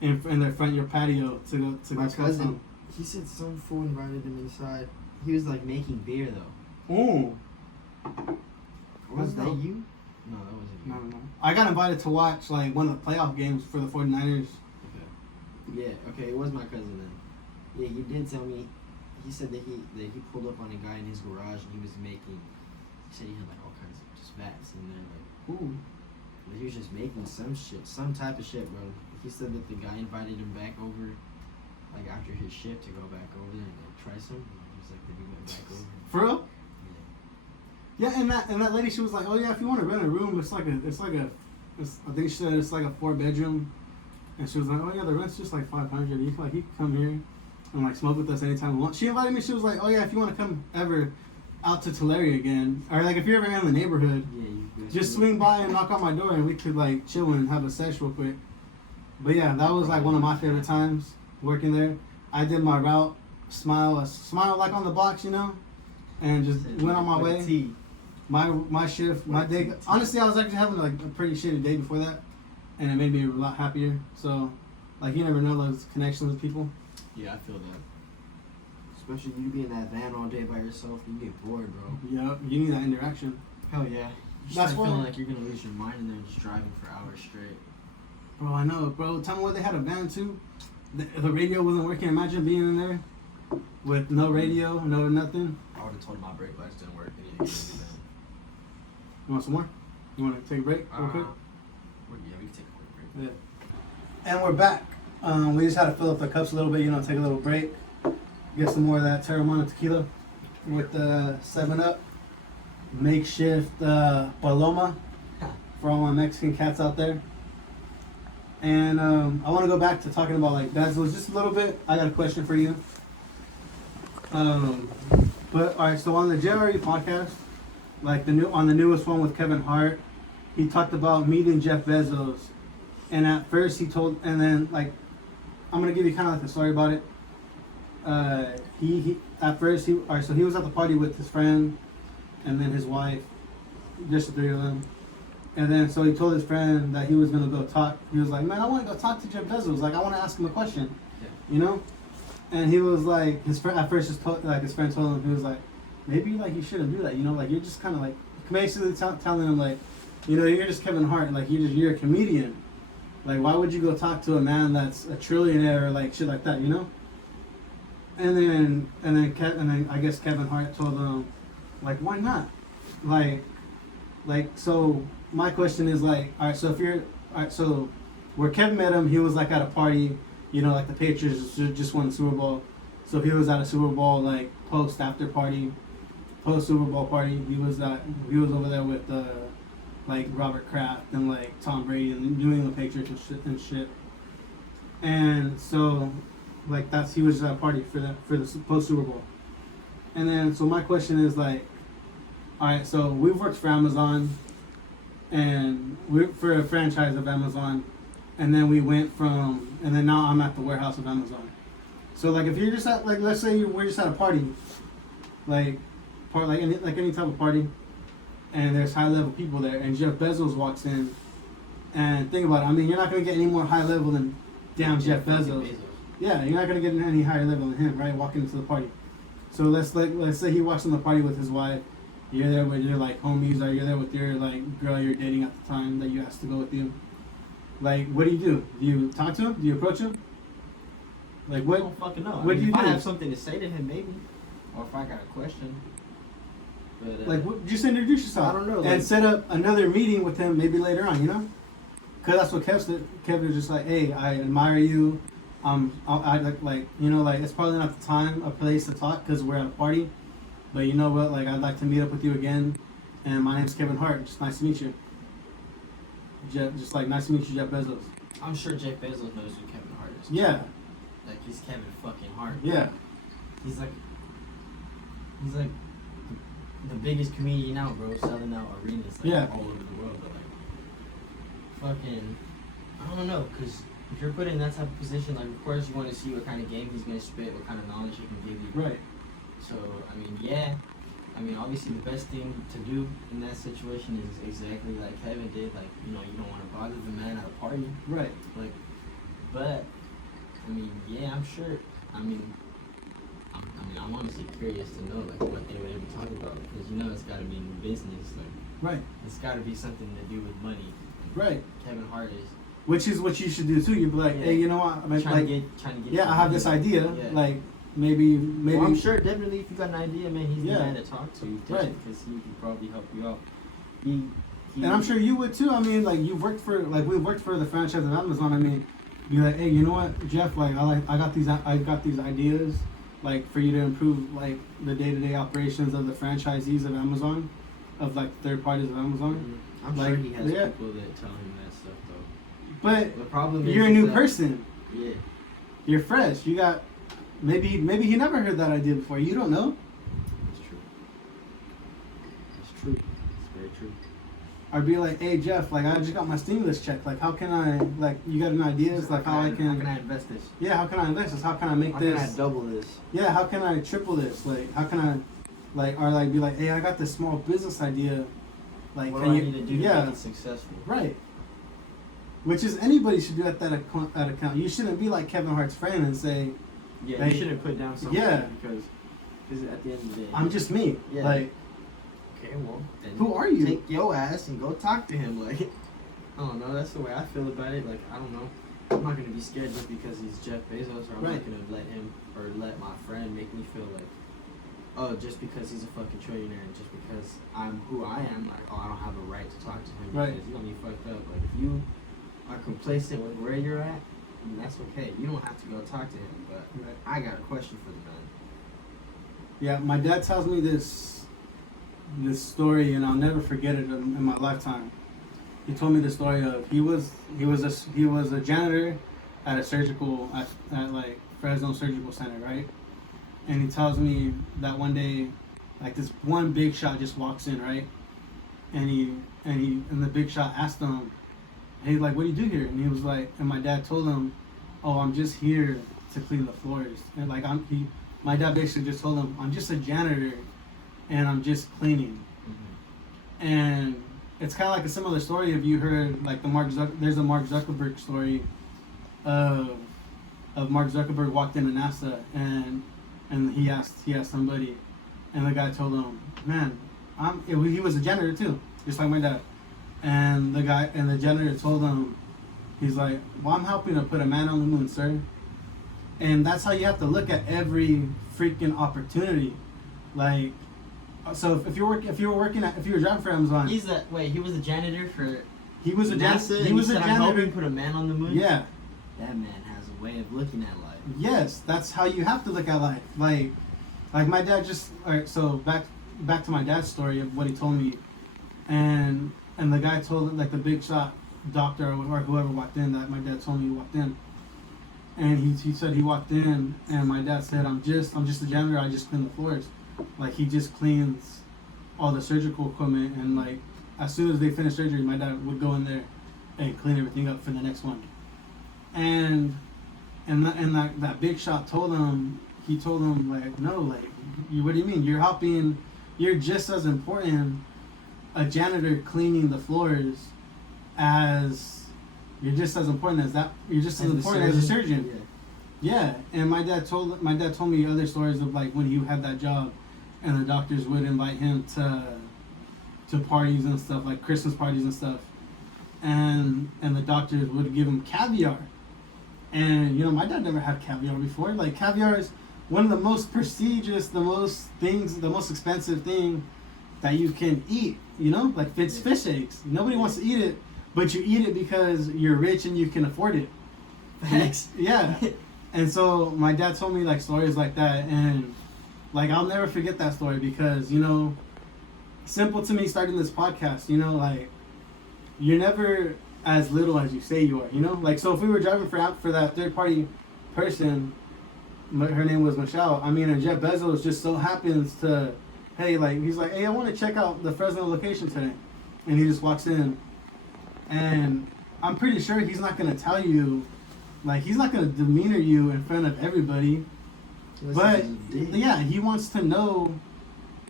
in their front your patio to go My smoke cousin, some? he said some fool invited him inside. He was like making beer though. Ooh. Was that you? No, that wasn't you. No. I got invited to watch like one of the playoff games for the 49ers. Okay. Yeah, okay, it was my cousin then. Yeah, he did tell me. He said that he pulled up on a guy in his garage and he was making. He said he had like all kinds of just vats in there, like Ooh. but he was just making some shit, some type of shit, bro. He said that the guy invited him back over, like after his shift, to go back over there and like try some. And he was like, then he went back over. For real? Yeah, and that lady, she was like, oh yeah, if you want to rent a room, I think she said it's like a 4-bedroom, and she was like, oh yeah, the rent's just like $500. You can come here and like smoke with us anytime you want. She invited me. She was like, oh yeah, if you want to come ever out to Tulare again, or like if you're ever in the neighborhood, just swing by and knock on my door, and we could like chill and have a sesh real quick. But yeah, that was like one of my favorite times working there. I did my route, smile like on the box, you know, and just went on my way. My shift, my day. Honestly, I was actually having like a pretty shitty day before that, and it made me a lot happier. So, like, you never know those connections with people. Yeah, I feel that. Especially you be in that van all day by yourself, you get bored, bro. Yep, you need that interaction. Hell yeah. You That's start feeling why- like you're gonna lose your mind and then just driving for hours straight. Bro, I know, bro. Tell me what they had a van too. The radio wasn't working. Imagine being in there with no radio, no nothing. I would have told my brake lights didn't work. I needed to get a new van. You want some more? You want to take a break real quick? Yeah, we can take a quick break. Yeah. And we're back. We just had to fill up the cups a little bit, take a little break. Get some more of that Armando tequila with the 7-Up. Makeshift Paloma for all my Mexican cats out there. And I want to go back to talking about like bezels just a little bit. I got a question for you. But all right, so on the JRE podcast, like the newest one with Kevin Hart, he talked about meeting Jeff Bezos, and at first and then like, I'm gonna give you kind of like the story about it. He was at the party with his friend, and then his wife, just the three of them. And then so he told his friend that he was gonna go talk. He was like, man, I want to go talk to Jeff Bezos. Like, I want to ask him a question, And he was like, his friend his friend told him, he was like, maybe like you shouldn't do that. Like you're just kind of like basically telling him like, you're just Kevin Hart. Like you're a comedian. Like why would you go talk to a man that's a trillionaire or like shit like that, And then I guess Kevin Hart told him, like, why not? Like so. My question is like, all right, so where Kevin met him, he was like at a party, like the Patriots just won the Super Bowl. So he was at a Super Bowl like post Super Bowl party. He was over there with like Robert Kraft and like Tom Brady and New England Patriots and shit. And so like he was at a party for the post Super Bowl. And then so my question is like, all right, so we've worked for Amazon. And we're for a franchise of Amazon, and then then now I'm at the warehouse of Amazon. So like if you're just at like let's say we're just at a party, like any type of party, and there's high level people there, and Jeff Bezos walks in, and think about it. I mean, you're not gonna get any more high level than damn Jeff Bezos. Yeah, you're not gonna get any higher level than him, right? Walking into the party. So let's say he walks in the party with his wife. You're there with your like homies, or you're there with your like girl you're dating at the time that you asked to go with you. Like, what do? Do you talk to him? Do you approach him? Like what? I don't fucking know. What do you if do? I have something to say to him, maybe, or if I got a question. But, like, just introduce yourself. I don't know. And set up another meeting with him maybe later on. Because that's what Kev was just like, hey, I admire you. I like it's probably not the time or place to talk because we're at a party. But you know what? Like, I'd like to meet up with you again. And my name's Kevin Hart. Just nice to meet you. Nice to meet you, Jeff Bezos. I'm sure Jeff Bezos knows who Kevin Hart is. Yeah. like he's Kevin fucking Hart. Yeah. He's like the biggest comedian out, bro, selling out arenas like all over the world. But like, fucking, I don't know, cause if you're put in that type of position, like of course you want to see what kind of game he's gonna spit, what kind of knowledge he can give you. Right. So I mean, yeah. I mean, obviously the best thing to do in that situation is exactly like Kevin did. Like, you know, you don't want to bother the man at a party. Right. Like, but I mean, yeah, I'm sure. I'm honestly curious to know like what they would ever talk about, because you know it's got to be in business. Like, Right. it's got to be something to do with money. And Right. Kevin Hart is. Which is what you should do too. You'd be like, hey, you know what? I mean, trying to get. Yeah, I have this idea. Yeah. Like, maybe. Well, I'm sure definitely if you got an idea, man, he's the man to talk to. Right. Because he can probably help you out. And I'm sure you would too. I mean, like we've worked for the franchise of Amazon. I mean, be like, hey, you know what, Jeff? Like, I got these ideas, like for you to improve like the day-to-day operations of the franchisees of Amazon, of like third parties of Amazon. Mm-hmm. I'm like, sure he has people that tell him that stuff though. But the problem you're a new person. Yeah. You're fresh. You got maybe he never heard that idea before. You don't know. That's true. That's true. It's very true. I'd be like, hey Jeff, like I just got my stimulus check. Like how can I, like you got any ideas like how can I invest this? Yeah, how can I invest this? How can I make this? How can I double this? Yeah, how can I triple this? Like how can I, like or like be like, hey, I got this small business idea. Like what can do you I need to do to make it successful? Right. Which is anybody should do at that account. You shouldn't be like Kevin Hart's friend and say, yeah, like, you shouldn't put down something because at the end of the day, I'm just me. Yeah. Like, okay, well, then who are you? Take your ass and go talk to him. Like, I don't know. That's the way I feel about it. Like, I don't know. I'm not gonna be scared just because he's Jeff Bezos, or I'm not gonna let him or let my friend make me feel like, oh, just because he's a fucking trillionaire and just because I'm who I am, like, oh, I don't have a right to talk to him because he's gonna be fucked up. Like, if you are complacent with where you're at, then that's okay. You don't have to go talk to him. But I got a question for the man. Yeah, my dad tells me this story, and I'll never forget it in my lifetime. He told me the story of he was a janitor at a surgical at like Fresno Surgical Center, right? And he tells me that one day, like this one big shot just walks in, right? And the big shot asked him, hey, like, what do you do here? And he was like, and my dad told him, oh, I'm just here to clean the floors. And like my dad basically just told him, I'm just a janitor, and I'm just cleaning. Mm-hmm. And it's kind of like a similar story. If you heard like there's a Mark Zuckerberg story of Mark Zuckerberg walked into NASA and he asked somebody, and the guy told him, man, he was a janitor too, just like my dad. And the janitor told him, he's like, well, I'm helping to put a man on the moon, sir. And that's how you have to look at every freaking opportunity. Like, so if you were driving for Amazon, He was a janitor for. He was a NASA. He was a I'm janitor. helping put a man on the moon. Yeah. That man has a way of looking at life. Yes, that's how you have to look at life. Like my dad just. All right, so back to my dad's story of what he told me, and the guy told him, like the big shot doctor or whoever walked in, that my dad told me he walked in, and he said he walked in, and my dad said, I'm just a janitor. I just clean the floors. Like he just cleans all the surgical equipment, and like as soon as they finish surgery, my dad would go in there and clean everything up for the next one. And that big shot told him, like, no, like, what do you mean? You're just as important a janitor cleaning the floors as you're just as important as that. You're just as important as a surgeon. Yeah. And my dad told me other stories of like when he had that job, and the doctors would invite him to parties and stuff, like Christmas parties and stuff, and the doctors would give him caviar. And you know, my dad never had caviar before. Like caviar is one of the most prestigious, the most expensive thing that you can eat. You know, like it's fish eggs. Nobody wants to eat it, but you eat it because you're rich and you can afford it. Thanks. Yeah. And so my dad told me like stories like that, and like I'll never forget that story because, you know, simple to me starting this podcast, you know, like you're never as little as you say you are, you know? Like, so if we were driving for that third party person, her name was Michelle. I mean, and Jeff Bezos just so happens to, hey, like, he's like, hey, I want to check out the Fresno location today. And he just walks in. And I'm pretty sure he's not going to tell you, like, he's not going to demeanor you in front of everybody. But, yeah, he wants to know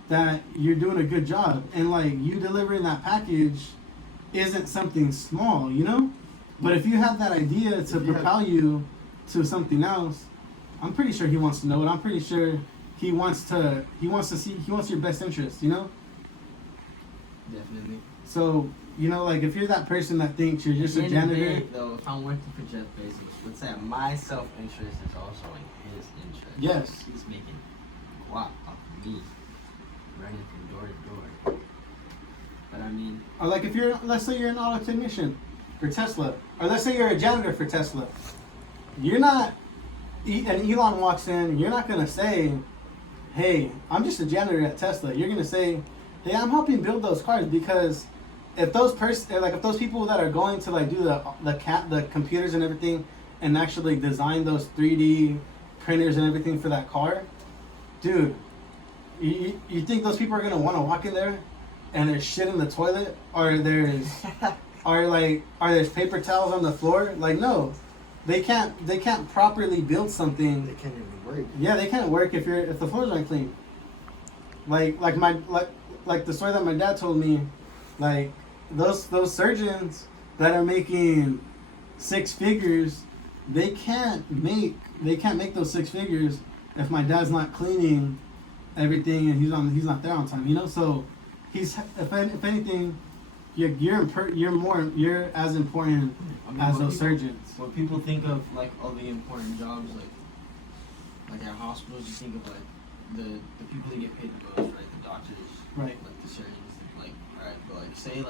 that you're doing a good job. And, like, you delivering that package isn't something small, you know? But if you have that idea to propel you to something else, I'm pretty sure he wants to know it. I'm pretty sure he wants your best interest, you know? Definitely. So, you know, like, if you're that person that thinks you're just a janitor... Though, if I'm working for Jeff Bezos, what's that? My self-interest is also in his interest. Yes. He's making guap off of me, running from door to door. But I mean... Or, like, if you're... Let's say you're an auto technician for Tesla. Or let's say you're a janitor for Tesla. You're not... And Elon walks in, you're not going to say, hey, I'm just a janitor at Tesla. You're going to say, hey, I'm helping build those cars, because if those people that are going to like do the computers and everything and actually design those 3D printers and everything for that car, dude, you think those people are going to want to walk in there and there's shit in the toilet, or there's there's paper towels on the floor? Like, no. They can't properly build something. They can't even work. Yeah, they can't work if the floors aren't clean. Like the story that my dad told me, like those surgeons that are making 6 figures, they can't make those 6 figures if my dad's not cleaning everything and he's not there on time, you know? So if anything, you're as important as those surgeons. When people think of like all the important jobs, like at hospitals, you think of like the people that get paid the most, right? The doctors, right? Like the surgeons, like alright, but like say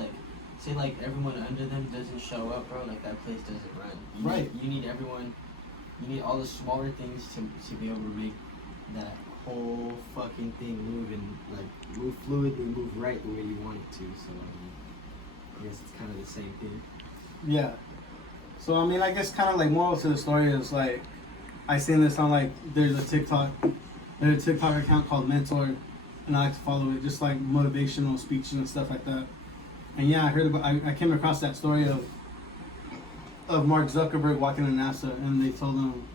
everyone under them doesn't show up, bro. Like that place doesn't run. You need everyone. You need all the smaller things to be able to make that whole fucking thing move and like move fluidly, move right the way you want it to. So I guess it's kind of the same thing. Yeah. So I mean, I guess kind of like moral to the story is like, I seen this on like there's a TikTok account called Mentor, and I like to follow it, just like motivational speeches and stuff like that. And yeah, I came across that story of Mark Zuckerberg walking to NASA, and they told him,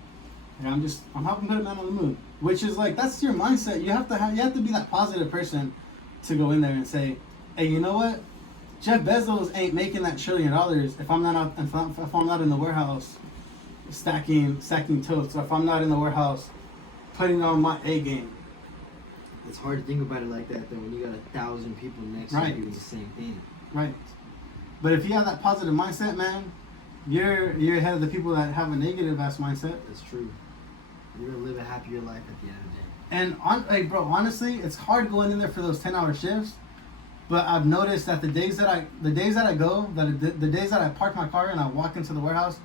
hey, I'm helping put a man on the moon, which is like, that's your mindset. You have to be that positive person to go in there and say, hey, you know what? Jeff Bezos ain't making that $1 trillion if I'm not in the warehouse stacking totes, or if I'm not in the warehouse putting on my A game. It's hard to think about it like that though when you got 1,000 people next to you doing the same thing. Right. But if you have that positive mindset, man, you're ahead of the people that have a negative ass mindset. That's true. You're gonna live a happier life at the end of the day. And hey, bro, honestly, it's hard going in there for those 10-hour shifts. But I've noticed that the days that I park my car and I walk into the warehouse,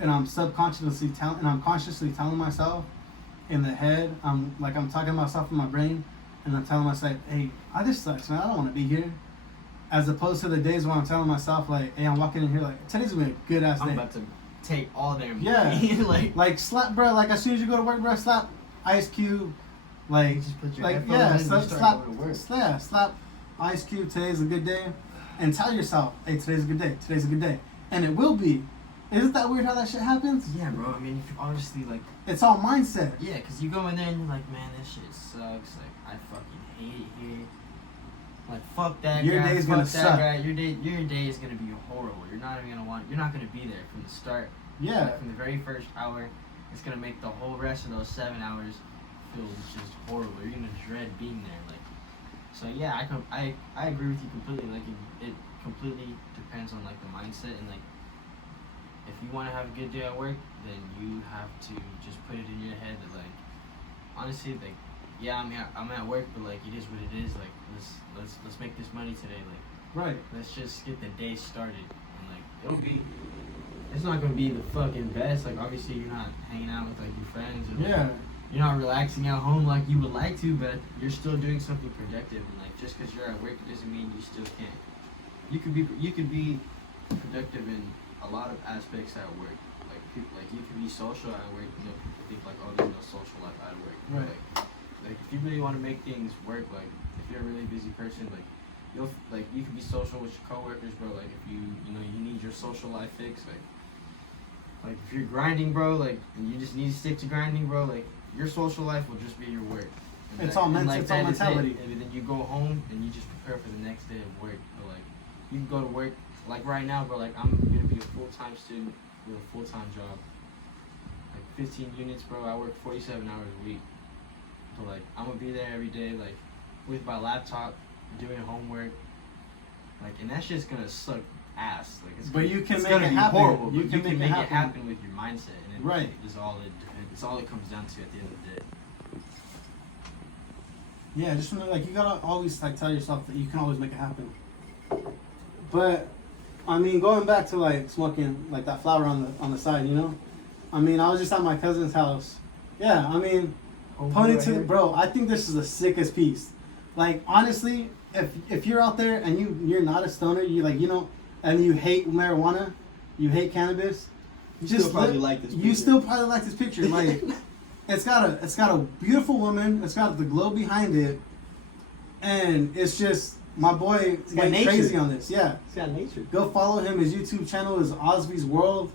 and I'm consciously telling myself in the head, I'm talking to myself in my brain, and I'm telling myself, hey, this sucks, man. I don't want to be here. As opposed to the days when I'm telling myself, like, hey, I'm walking in here like, today's gonna be a good ass day. I'm about to take all their money. Yeah. like slap, bro. Like as soon as you go to work, bro, slap Ice Cube. Like, you just put your slap Ice Cube, today's a good day, and tell yourself, hey, today's a good day, and it will be. Isn't that weird how that shit happens? Yeah, bro. I mean, honestly, like, it's all mindset. Yeah, because you go in there and you're like, man, this shit sucks. Like, I fucking hate it here. Like, fuck that your guy. Day's gonna suck. Your day is gonna be horrible. You're not gonna be there from the start. Yeah. Like, from the very first hour, it's gonna make the whole rest of those 7 hours feel just horrible. You're gonna dread being there. Like, so yeah, I agree with you completely. Like, it completely depends on like the mindset, and like, if you want to have a good day at work, then you have to just put it in your head that like, honestly, like, yeah, I'm at work, but like, it is what it is. Like, let's make this money today. Like, right. Let's just get the day started, and like, it's not gonna be the fucking best. Like, obviously, you're not hanging out with like your friends, or like, you're not relaxing at home like you would like to, but you're still doing something productive. And like, just because you're at work doesn't mean you still can't. You could be productive in a lot of aspects at work. Like, people like you can be social at work. You know, people think like, oh, there's no social life at work. Right. Like if you really want to make things work, like if you're a really busy person, like you'll like you can be social with your coworkers, bro. Like if you know you need your social life fixed, like if you're grinding, bro, like and you just need to stick to grinding, bro. Like your social life will just be your work. And It's all mental. like, It's all that is mentality. it. And then you go home and you just prepare for the next day of work. But like you can go to work like right now, bro. Like I'm gonna be a full-time student with a full-time job. Like 15 units, bro. I work 47 hours a week. So like I'm gonna be there every day, like with my laptop, doing homework. Like and that's just gonna suck ass. Like it's But gonna, you can it's make gonna it be happen. horrible. You But can you can make make it it happen with your mindset, and Right. It's all it comes down to at the end of the day. Yeah, just remember, like you gotta always like tell yourself that you can always make it happen. But I mean, going back to like smoking like that flower on the side, you know. I mean, I was just at my cousin's house. Yeah, I mean, ponytail, bro. I think this is the sickest piece. Like honestly, if you're out there and you're not a stoner, you like and you hate marijuana, you hate cannabis, You still probably like this You picture. still probably like this picture. Like it's got a beautiful woman. It's got the glow behind it, and it's just my boy got went nature. crazy on this. Yeah, It's got nature. go follow him. His YouTube channel is Osby's World.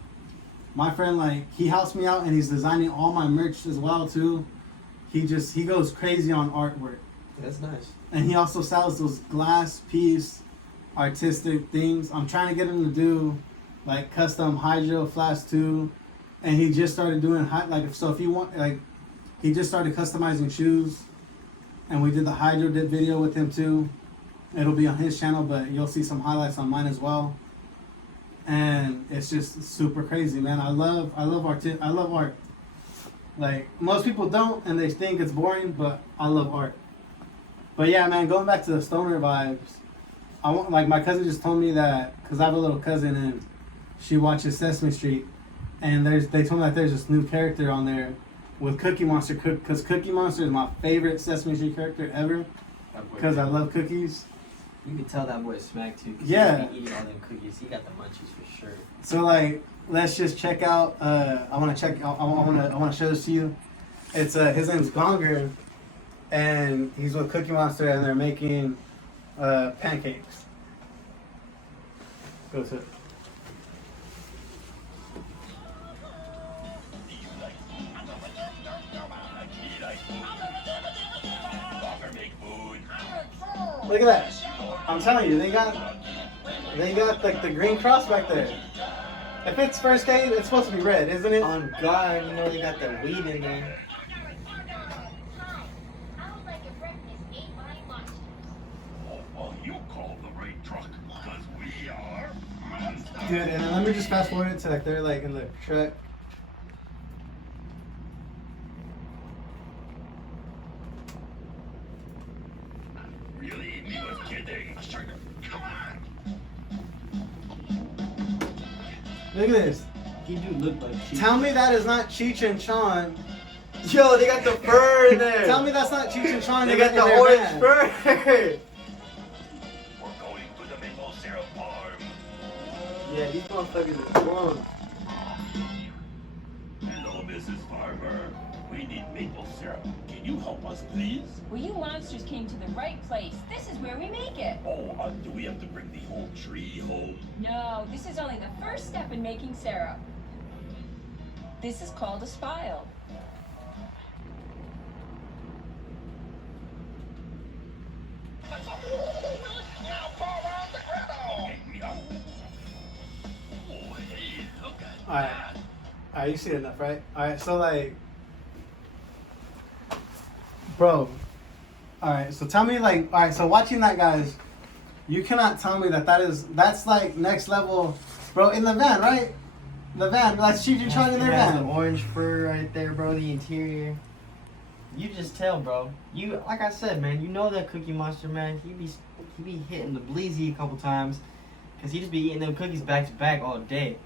My friend, like he helps me out, and he's designing all my merch as well too. He goes crazy on artwork. That's nice. And he also sells those glass piece artistic things. I'm trying to get him to do like custom hydro flask too. And he just started doing if you want he just started customizing shoes. And we did the hydro dip video with him too. It'll be on his channel, but you'll see some highlights on mine as well. And it's just super crazy, man. I love art. Like most people don't, and they think it's boring, but I love art. But yeah, man, going back to the stoner vibes, I want like my cousin just told me that because I have a little cousin and she watches Sesame Street, and they told me that there's this new character on there with Cookie Monster, because Cookie Monster is my favorite Sesame Street character ever because I love cookies. You can tell that boy is smack too. 'Cause Yeah. He be eating all them cookies. He got the munchies for sure. So like, let's just check out. I want to show this to you. It's his name's Gonger, and he's with Cookie Monster, and they're making pancakes. Go to it. Look at that! I'm telling you, they got like the green cross back there. If it's first aid, it's supposed to be red, isn't it? On God, you know they got the weed in there. Well, you called the right truck, because we are monsters. Dude, and then let me just fast forward it to like they're like in the truck. Really? He was kidding. Come on. Look at this. He do look like Cheech. Tell me that is not Cheech and Chong. Yo, they got the fur in there. Tell me that's not Cheech and Chong. They in got the their orange van. fur. We're going to the maple syrup farm. Yeah, these motherfuckers are drunk. Hello, Mrs. Farmer. We need maple syrup. Can you help us, please? Well, you monsters came to the right place. This is where we make it. Oh, do we have to bring the whole tree home? No, this is only the first step in making syrup. This is called a spile. Now pour on the griddle. Okay, we are. Oh, hey, look at Alright. that. Alright, you see it enough, right? Alright, so like, bro. Alright, so tell me like, alright, so watching that, guys, you cannot tell me that's like next level, bro. In the van, right? The van, that's Cheech and Chong in their It has van. the orange fur right there, bro. The interior. You just tell, bro. You like I said, man. You know that Cookie Monster, man. He be hitting the bleezy a couple times, cause he just be eating them cookies back to back all day.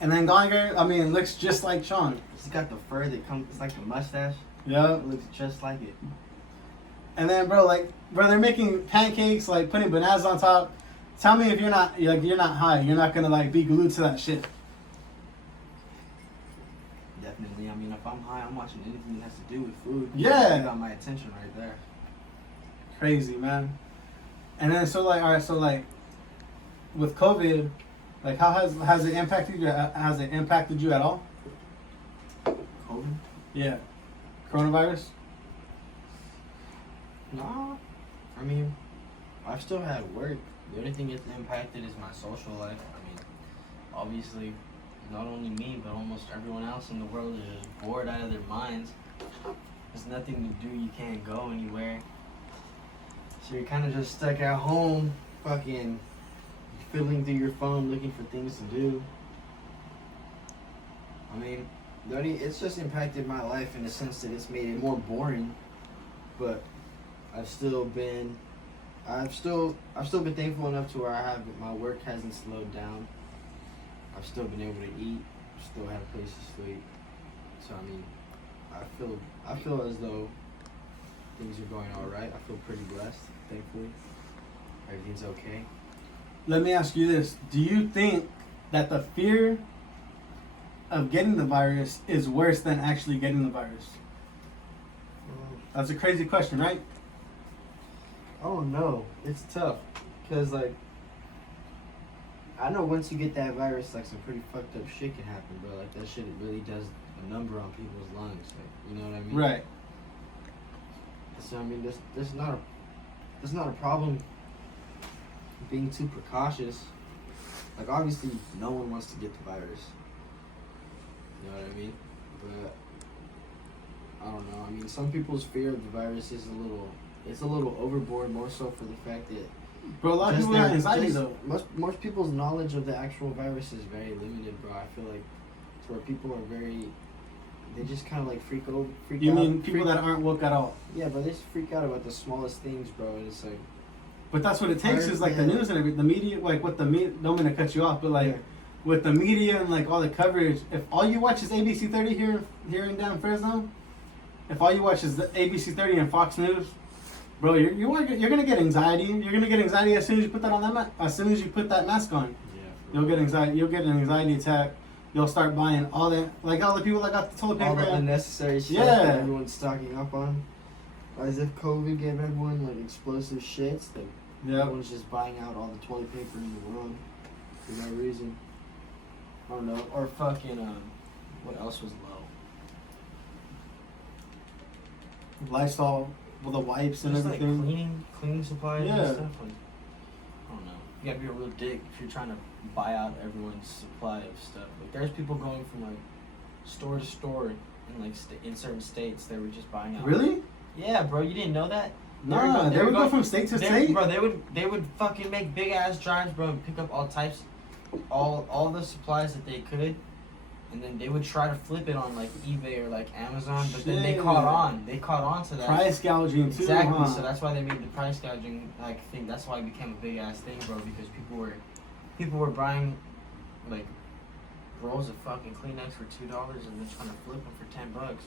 And then Gonger, I mean, looks just like Chong. He's got the fur that comes. It's like the mustache. Yep. It looks just like it. And then, bro, they're making pancakes, like putting bananas on top. Tell me if you're not high. You're not gonna like be glued to that shit. Definitely. I mean, if I'm high, I'm watching anything that has to do with food. Yeah. You got my attention right there. Crazy, man. And then so like, all right, so like, with COVID, like, how has it impacted you? Has it impacted you at all? COVID? Yeah. Coronavirus. No. I mean, I've still had work. The only thing that's impacted is my social life. I mean, obviously, not only me, but almost everyone else in the world is just bored out of their minds. There's nothing to do. You can't go anywhere. So you're kind of just stuck at home, fucking fiddling through your phone, looking for things to do. I mean, it's just impacted my life in the sense that it's made it more boring. But I've still been thankful enough to where my work hasn't slowed down. I've still been able to eat, still have a place to sleep. So I mean, I feel as though things are going all right. I feel pretty blessed, thankfully. Everything's okay. Let me ask you this: do you think that the fear of getting the virus is worse than actually getting the virus? That's a crazy question, right? Oh no, it's tough, cause like I know once you get that virus, like some pretty fucked up shit can happen, bro. Like that shit really does a number on people's lungs. Like, you know what I mean? Right. So I mean, there's not a problem being too precautious. Like obviously, no one wants to get the virus. You know what I mean? But I don't know. I mean, some people's fear of the virus is a little overboard, more so for the fact that Bro, a lot of people have anxiety though. Most people's knowledge of the actual virus is very limited, bro. I feel like it's where people are they just kind of like freak out. You mean people that aren't woke at all? Yeah, but they just freak out about the smallest things, bro. And it's like. But that's what it takes is like the news and everything, the media, like what the media. Don't mean to cut you off, but like with the media and like all the coverage, if all you watch is ABC 30 here in down Fresno, if all you watch is the ABC 30 and Fox News. Bro, you're gonna get anxiety. You're gonna get anxiety as soon as you put that on as soon as you put that mask on. Yeah. You'll get anxiety. You'll get an anxiety attack. You'll start buying all that, like all the people that got the toilet paper. All the unnecessary shit that everyone's stocking up on. As if COVID gave everyone like explosive shits. Like everyone's just buying out all the toilet paper in the world for no reason. I don't know. Or fucking what else was low? Lysol. Well, the wipes and Just everything. Like cleaning supplies and Yeah. stuff. Like, I don't know. You gotta be a real dick if you're trying to buy out everyone's supply of stuff. Like, there's people going from like store to store in like in certain states. They were just buying out. Really? Yeah, bro. You didn't know that? Nah, they would go from state to state. Bro, they would fucking make big ass drives, bro, and pick up all types, all the supplies that they could. And then they would try to flip it on like eBay or like Amazon, but then they caught on. They caught on to that. Price gouging too. Exactly. Huh? So that's why they made the price gouging like thing. That's why it became a big ass thing, bro. Because people were buying like rolls of fucking Kleenex for $2 and then trying to flip them for $10.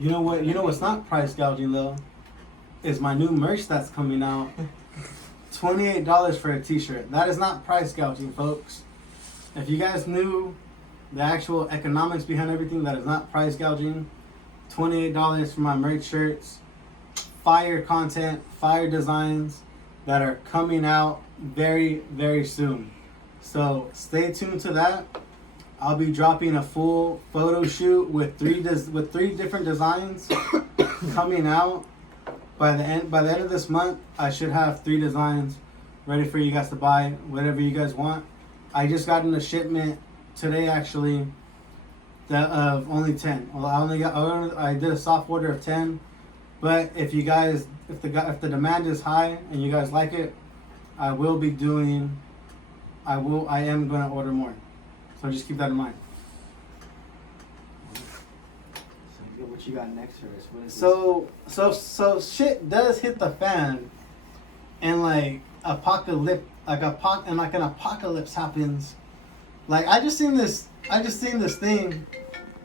You know what? You know what's not price gouging though? Is my new merch that's coming out. $28 for a T-shirt. That is not price gouging, folks. If you guys knew the actual economics behind everything, that is not price gouging. $28 for my merch shirts. Fire content, fire designs that are coming out very, very soon. So stay tuned to that. I'll be dropping a full photo shoot with three different designs coming out. By the end of this month, I should have 3 designs ready for you guys to buy, whatever you guys want. I just got in a shipment today actually of only 10. Well, I did a soft order of 10, but if the demand is high and you guys like it, I am going to order more. So just keep that in mind. So what you got next for us? What is So shit does hit the fan, and like an apocalypse happens. Like I just seen this thing.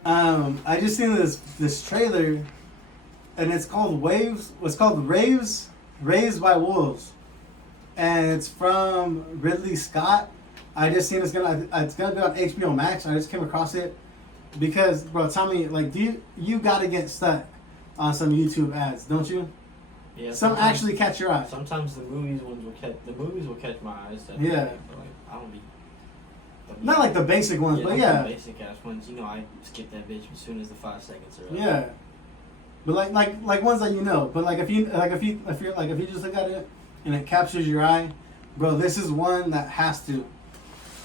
I just seen this trailer, and it's called Waves. It's called Raves by Wolves. and it's from Ridley Scott. I just seen it's gonna be on HBO Max. I just came across it because, bro, tell me, like, you gotta get stuck on some YouTube ads, don't you? Yeah. Some actually catch your eye. Sometimes the movies will catch my eyes. Yeah. But like, I don't be. Not like the basic ones, but yeah. The basic ass ones. You know, I skip that bitch as soon as the 5 seconds are up. Yeah. But like ones that you know. But like if you just look at it and it captures your eye, bro, this is one that has to.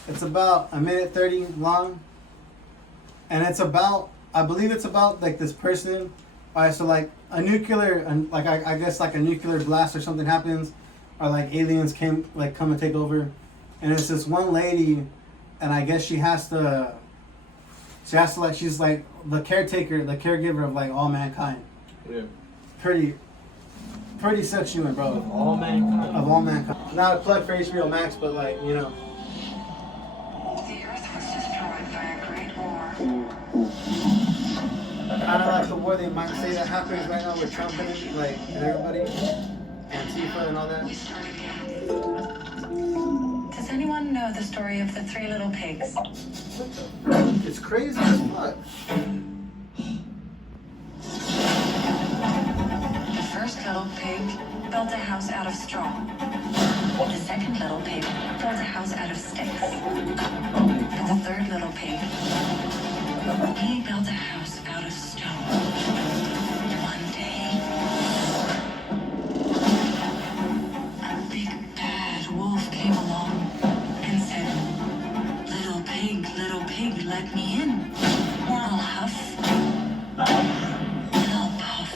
It's about 1:30 long, and it's about, I believe it's about like this person. All right, so like a nuclear, and like I guess like a nuclear blast or something happens, or like aliens come and take over, and it's this one lady, and I guess she has to like, she's like the caretaker, the caregiver of like all mankind. Yeah. Pretty sexual, bro. Of all mankind. Of all mankind. Not a plug for HBO Max, but like, you know. The Earth was destroyed by a great war. Kind of like the war they might say that happens right now with Trump and everybody, Antifa and all that. We start again. Does anyone know the story of the 3 little pigs? It's crazy as fuck. The first little pig built a house out of straw. The second little pig built a house out of sticks. And the third little pig, he built a house out of stone. One day, a big bad wolf came along and said, little pig, let me in. I'll huff, and I'll puff,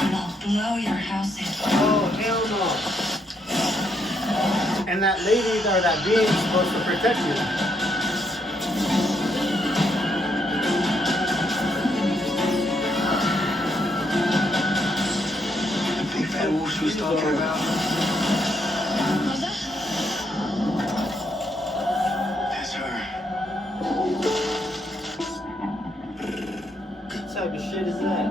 and I'll blow your house in. Oh, hell no. And that lady or that being is supposed to protect you. Big fat wolf she was talking about. That's her. What type of shit is that?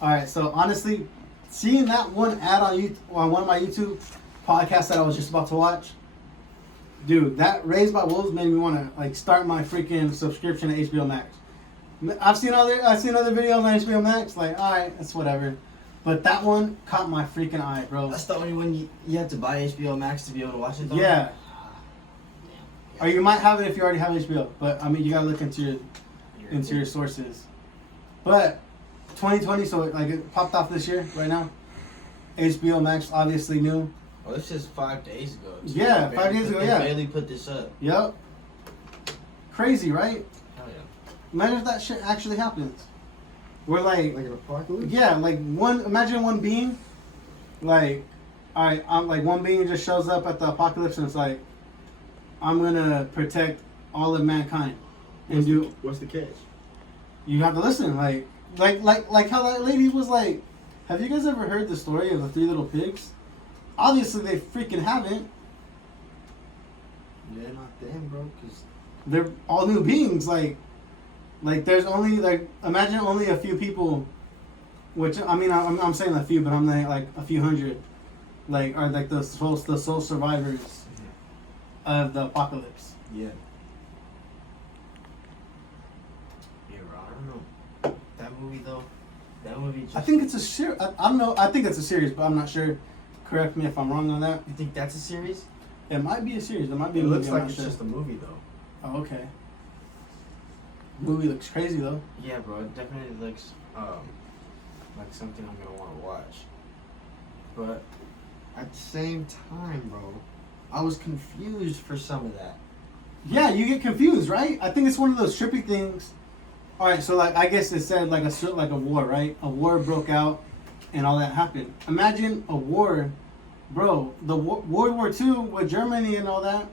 Alright, so honestly, seeing that one ad on one of my YouTube podcasts that I was just about to watch, dude, that Raised by Wolves made me want to like start my freaking subscription to HBO Max. I've seen other videos on HBO Max, like, alright, it's whatever. But that one caught my freaking eye, bro. That's the only one you have to buy HBO Max to be able to watch it though? Yeah. Or you might have it if you already have HBO, but I mean you gotta look into your sources. But 2020, so like it popped off this year right now. HBO Max obviously new. Oh, this is 5 days ago. Too. Yeah, 5 days ago, yeah. They barely put this up. Yep. Crazy, right? Hell yeah. Imagine if that shit actually happens. We're like Like an apocalypse? yeah, like imagine one being, like, alright, like one being just shows up at the apocalypse and it's like, I'm gonna protect all of mankind. And What's the catch? you have to listen, like how that lady was like, have you guys ever heard the story of the 3 little pigs? Obviously they freaking haven't. Yeah, not them, bro, because They're all new beings, like there's only like, imagine only a few people, which I mean I'm saying a few, but I'm like a few hundred, like are like the sole survivors of the apocalypse. yeah. Yeah, bro, I don't know. That movie though, just... I think it's a series. I don't know. I think it's a series, but I'm not sure. Correct me if I'm wrong on that. You think that's a series? It might be a series. It might be. It a movie, looks I'm like not it's sure. just a movie though. Oh, okay. Movie looks crazy though. Yeah, bro, it definitely looks like something I'm gonna want to watch. But at the same time, bro, I was confused for some of that. Yeah, you get confused, right? I think it's one of those trippy things. All right, so like I guess it said like a war, right? A war broke out, and all that happened. Imagine a war, bro. The World War II with Germany and all that,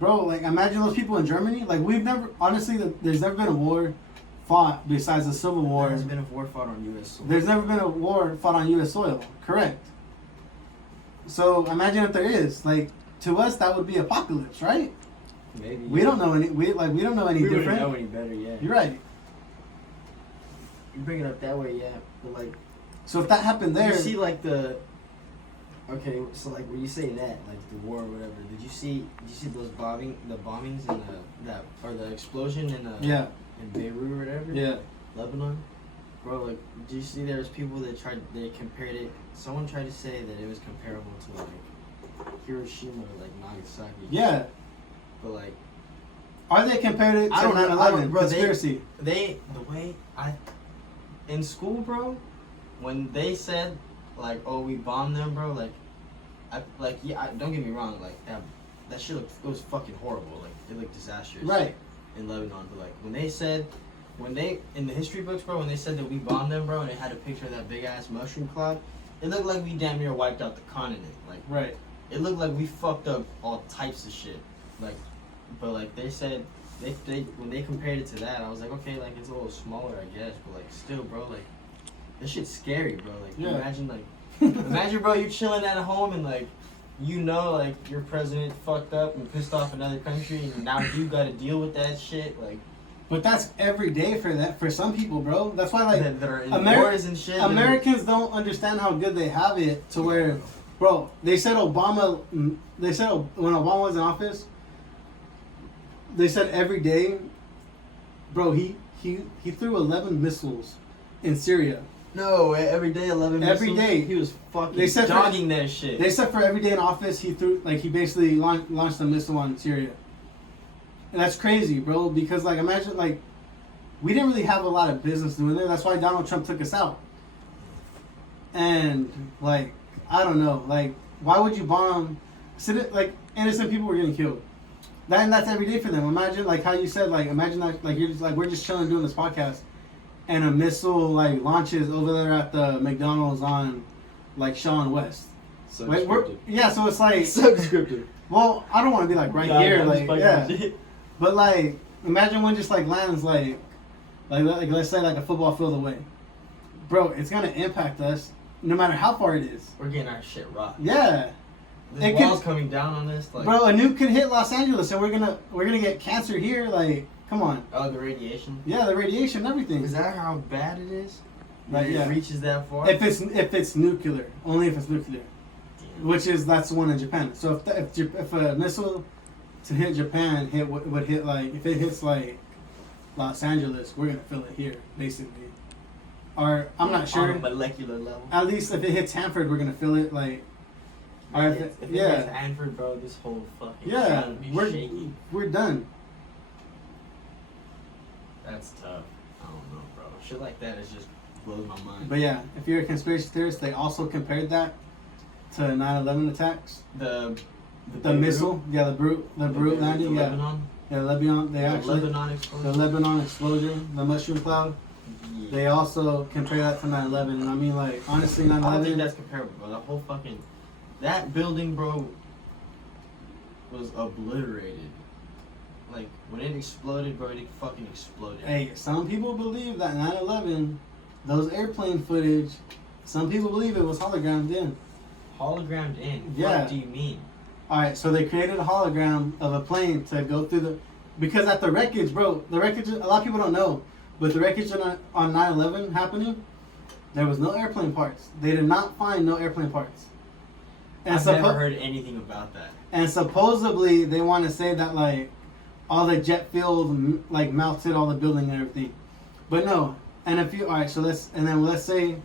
bro. Like imagine those people in Germany. Like there's never been a war fought besides the Civil War. There hasn't been a war fought on U.S. soil. There's never been a war fought on U.S. soil. Correct. So imagine if there is. Like to us, that would be apocalypse, right? Maybe. We don't know any. We don't know any We different. wouldn't know any better, yeah. You're right. You bring it up that way, yeah. But like, So if that happened there, You see, like the. Okay, so like when you say that, like the war or whatever, did you see those bombings in the explosion in yeah, in Beirut or whatever? yeah, Lebanon? Bro, like, do you see there's people that they compared it, someone tried to say that it was comparable to like Hiroshima or like Nagasaki. yeah. But like, Are they compared it to I don't know, 9/11? bro, Conspiracy. in school, bro, when they said like, oh, we bombed them, bro, don't get me wrong, like that shit it was fucking horrible, like it looked disastrous, Right. in Lebanon. But like when they in the history books, bro, when they said that we bombed them, bro, and it had a picture of that big ass mushroom cloud, it looked like we damn near wiped out the continent, like Right. it looked like we fucked up all types of shit, like. But like they said, they when they compared it to that, I was like, okay, like it's a little smaller, I guess, but like still, bro, like this shit's scary, bro. Like Yeah. imagine, bro, you're chilling at home and like like your president fucked up and pissed off another country, and now you got to deal with that shit, like. But that's every day for some people, bro. That's why like that are in Ameri- wars and shit. Americans don't understand how good they have it to where, bro. They said Obama. They said when Obama was in office. They said every day, bro. He threw 11 missiles in Syria. No, every day 11 Every missiles? day. He was fucking They said jogging that shit. They said for every day in office, he basically launched a missile on Syria. And that's crazy, bro. Because like imagine like, we didn't really have a lot of business doing there. That's why Donald Trump took us out. And like I don't know, like why would you bomb? Like innocent people were getting killed. That's every day for them. Imagine like how you said like imagine like you're just like we're just chilling doing this podcast, and a missile like launches over there at the McDonald's on like Shaw and West. So Wait, descriptive. yeah, so it's like So descriptive. well, I don't want to be like right Yeah, here, I'm just like fucking yeah. with it. But like imagine one just like lands like let's say like a football field away, bro. It's gonna impact us no matter how far it is. We're getting our shit rocked. Yeah. The It walls could- coming down on this, like, Bro, a nuke could hit Los Angeles, and we're gonna get cancer here. Like, come on. oh, the radiation. Yeah, the radiation, everything. Is that how bad it is? Like, That yeah. it reaches that far. If it's nuclear, only if it's nuclear, that's the one in Japan. So if a missile to hit Japan would hit like if it hits like Los Angeles, we're gonna feel it here basically. Or I'm not On sure. a molecular level. At least if it hits Hanford, we're gonna feel it like. Or If it hits Hanford, bro, this whole fucking Yeah, town would be shaky. we're done. That's tough. I don't know, bro. Shit like that is just blows my mind. But yeah, if you're a conspiracy theorist, they also compared that to 9/11 attacks. The The missile, yeah, the brute landing, yeah, Lebanon. yeah, Lebanon. They The actually Lebanon the explosion. Lebanon explosion, the mushroom cloud. Yeah. They also compare that to 9/11, and I mean, like, honestly, I don't think 9/11. that's comparable, bro. That whole fucking that building, bro, was obliterated. Like when it exploded, bro, it fucking exploded. Hey, some people believe that 9/11, those airplane footage, some people believe it was hologrammed in. Hologrammed in. Yeah. What do you mean? All right, so they created a hologram of a plane to go through because at the wreckage, bro, a lot of people don't know, but the wreckage on 9/11 happening, there was no airplane parts. They did not find no airplane parts. And I've never heard anything about that. And supposedly they want to say that like all the jet fuel like melted all the building and everything, but no. And if you so let's say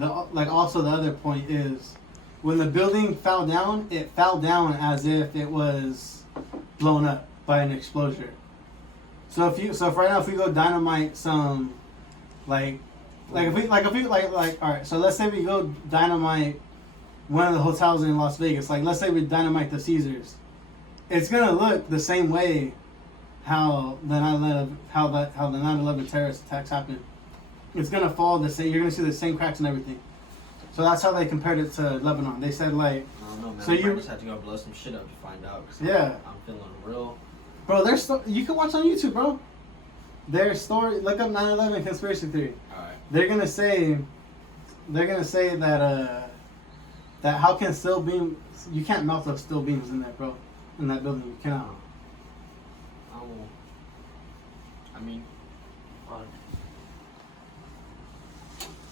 also the other point is when the building fell down, it fell down as if it was blown up by an explosion. So if right now if we go dynamite some like all right, so let's say we go dynamite one of the hotels in Las Vegas. Like let's say we dynamite the Caesars. It's gonna look the same way how the 9/11 terrorist attacks happened. It's gonna fall the same. You're gonna see the same cracks and everything. So that's how they compared it to Lebanon. They said like, I don't know, man. So I you- just have to go blow some shit up to find out. 'Cause Yeah. I'm feeling real. bro, you can watch on YouTube, bro. Their story. Look up 9/11 conspiracy theory. All right. They're gonna say that that how can steel beam you can't melt those steel beams in there, bro. In that building, you cannot. I mean, fuck.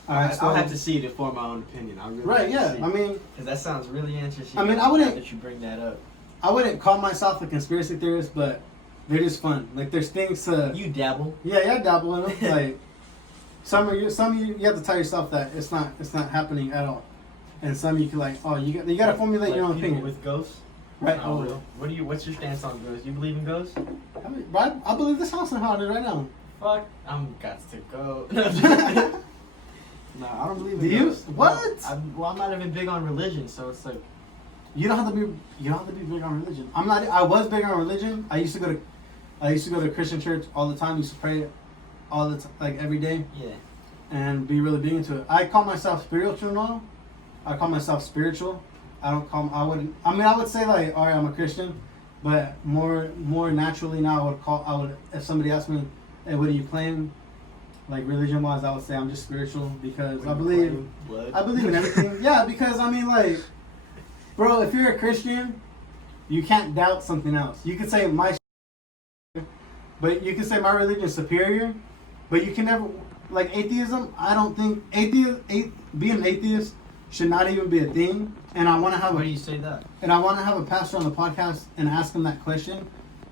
All right, I'll have to see it to form my own opinion. I really Right, have to yeah. see I it. mean, Because that sounds really interesting. I mean, I wouldn't- now that you bring that up. I wouldn't call myself a conspiracy theorist, but they're just fun. Like, there's things to... You dabble. Yeah, I dabble in them. Like, some of you, you have to tell yourself that it's not happening at all. And some you can like, oh, you got to formulate Like your own people opinion. with ghosts. Right. Oh, real. What's your stance on ghosts? You believe in ghosts? I believe this house and haunted right now. Fuck, I'm got to go. No, I don't believe in Do you? ghosts. What? I'm not even big on religion, so it's like You don't have to be big on religion. I'm not. I was big on religion. I used to go to Christian church all the time. Used to pray all the like every day yeah. and be really big into it. I call myself spiritual now. I call myself spiritual. I would say like, all right, I'm a Christian, but more naturally now I would if somebody asked me, hey, what do you claim? Like religion wise, I would say I'm just spiritual because I believe in everything. Yeah, because I mean like, bro, if you're a Christian, you can't doubt something else. You can say but you can say my religion is superior, but you can never like atheism. I don't think being an atheist should not even be a thing. And I want to have Why do you say that? And I want to have a pastor on the podcast and ask him that question,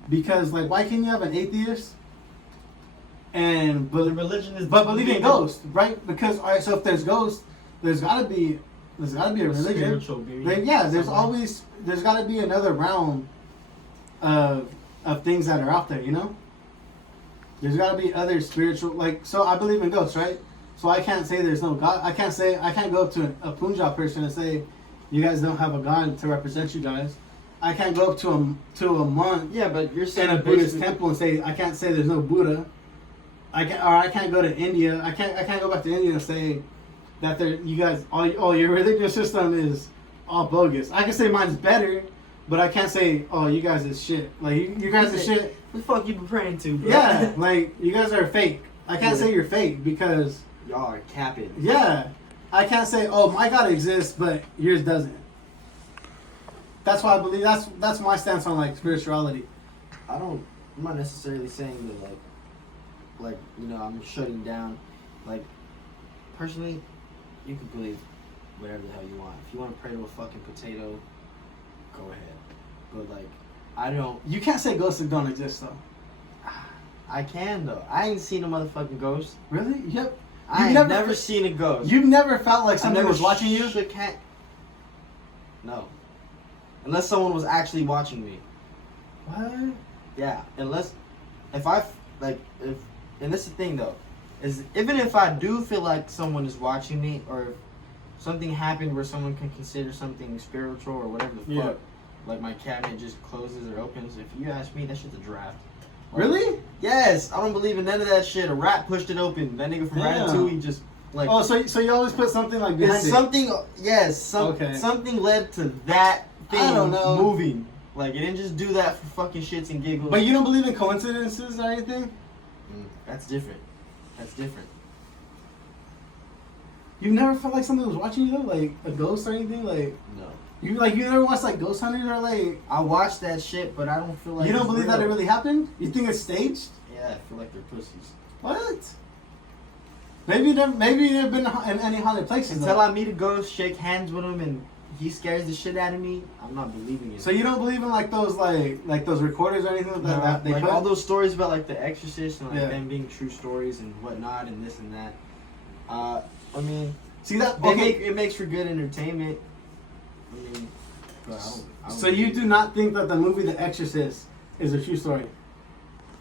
because like, why can't you have an atheist and The religion is believe in ghosts, right? Because all right, so if there's ghosts, there's gotta be a religion. Spiritual being. Then yeah, there's somewhere. gotta be another realm of things that are out there, you know? There's gotta be other spiritual, like, so I believe in ghosts, right? So I can't say there's no God. I can't go to a Punjab person and say, you guys don't have a God to represent you guys. I can't go up to a monk Yeah, but you're saying in a Buddhist temple and say, I can't say there's no Buddha. I can't go to India. I can't go back to India and say that you guys all your religious system is all bogus. I can say mine's better, but I can't say, oh, you guys is shit. Like you guys is shit. What the fuck you been praying to, bro? Yeah, like you guys are fake. I can't say you're fake because Y'all are capping. yeah, I can't say, oh, my God exists, but yours doesn't. That's why I believe that's my stance on like spirituality. I'm not necessarily saying that like I'm shutting down. Like personally, you can believe whatever the hell you want. If you want to pray to a fucking potato, go ahead. But like, I don't. You can't say ghosts don't exist though. I can though. I ain't seen a motherfucking ghost. Really? Yep. I ain't never seen a ghost. You've never felt like I somebody never was watching you? No. Unless someone was actually watching me. What? Yeah. Unless if and this is the thing though, is even if I do feel like someone is watching me, or if something happened where someone can consider something spiritual or whatever the fuck, like my cabinet just closes or opens, if you ask me, that shit's a draft. Like, Really? Yes, I don't believe in none of that shit. A rat pushed it open. That nigga from Damn. Ratatouille just like. Oh, so you always put something like behind It's it. something. Yes, Okay. something led to that thing I don't know. moving. Like it didn't just do that for fucking shits and giggles. But you don't believe in coincidences or anything? That's different. That's different. You've never felt like somebody was watching you though, like a ghost or anything, like No. you never watched like Ghost Hunters or like I watched that shit, but I don't feel like you don't it's believe real. that it really happened? You think it's staged? Yeah, I feel like they're pussies. What? Maybe you've never been in any haunted places. Until though. I meet a ghost, shake hands with him, and he scares the shit out of me, I'm not believing it. So you don't believe in like those recorders or anything No, that they like put? all those stories about like The Exorcist and like Yeah. them being true stories and whatnot and this and that. I mean, See that? it makes for good entertainment. I mean, but I don't So you believe do it. not think that the movie The Exorcist is a true story?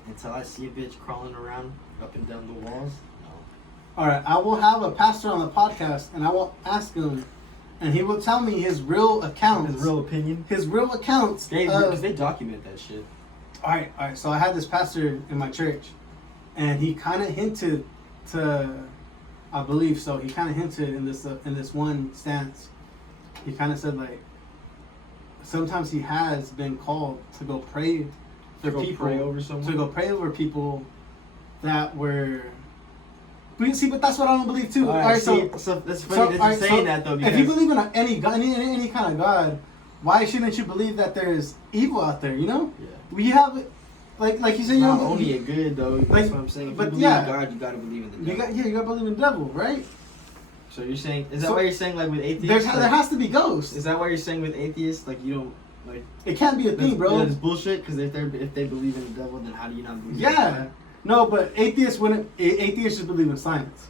Until I see a bitch crawling around up and down the walls, no. All right, I will have a pastor on the podcast, and I will ask him, and he will tell me his real accounts. His real opinion. His real accounts. Because they document that shit. All right. So I had this pastor in my church, and he kind of hinted to, I believe so. He kind of hinted in this one stance. He kind of said like, sometimes he has been called to go pray for people, pray over someone? to go pray over people that were. But see, but that's what I don't believe too. All right, so that's funny that you're saying that though. Because if you believe in any God, any kind of God, why shouldn't you believe that there's evil out there? You know, yeah. we have, like you said, you Not know, only a good though. That's what I'm saying. If but you believe yeah. in God, you gotta believe in the devil. you got to believe in the devil, right? So you're saying, is that So- why you're saying like with atheists? There has to be ghosts. Is that why you're saying with atheists, like you don't like? It can't be a thing, bro. That's bullshit. Because if they believe in the devil, then how do you not believe? in Yeah. God? No, but atheists just believe in science.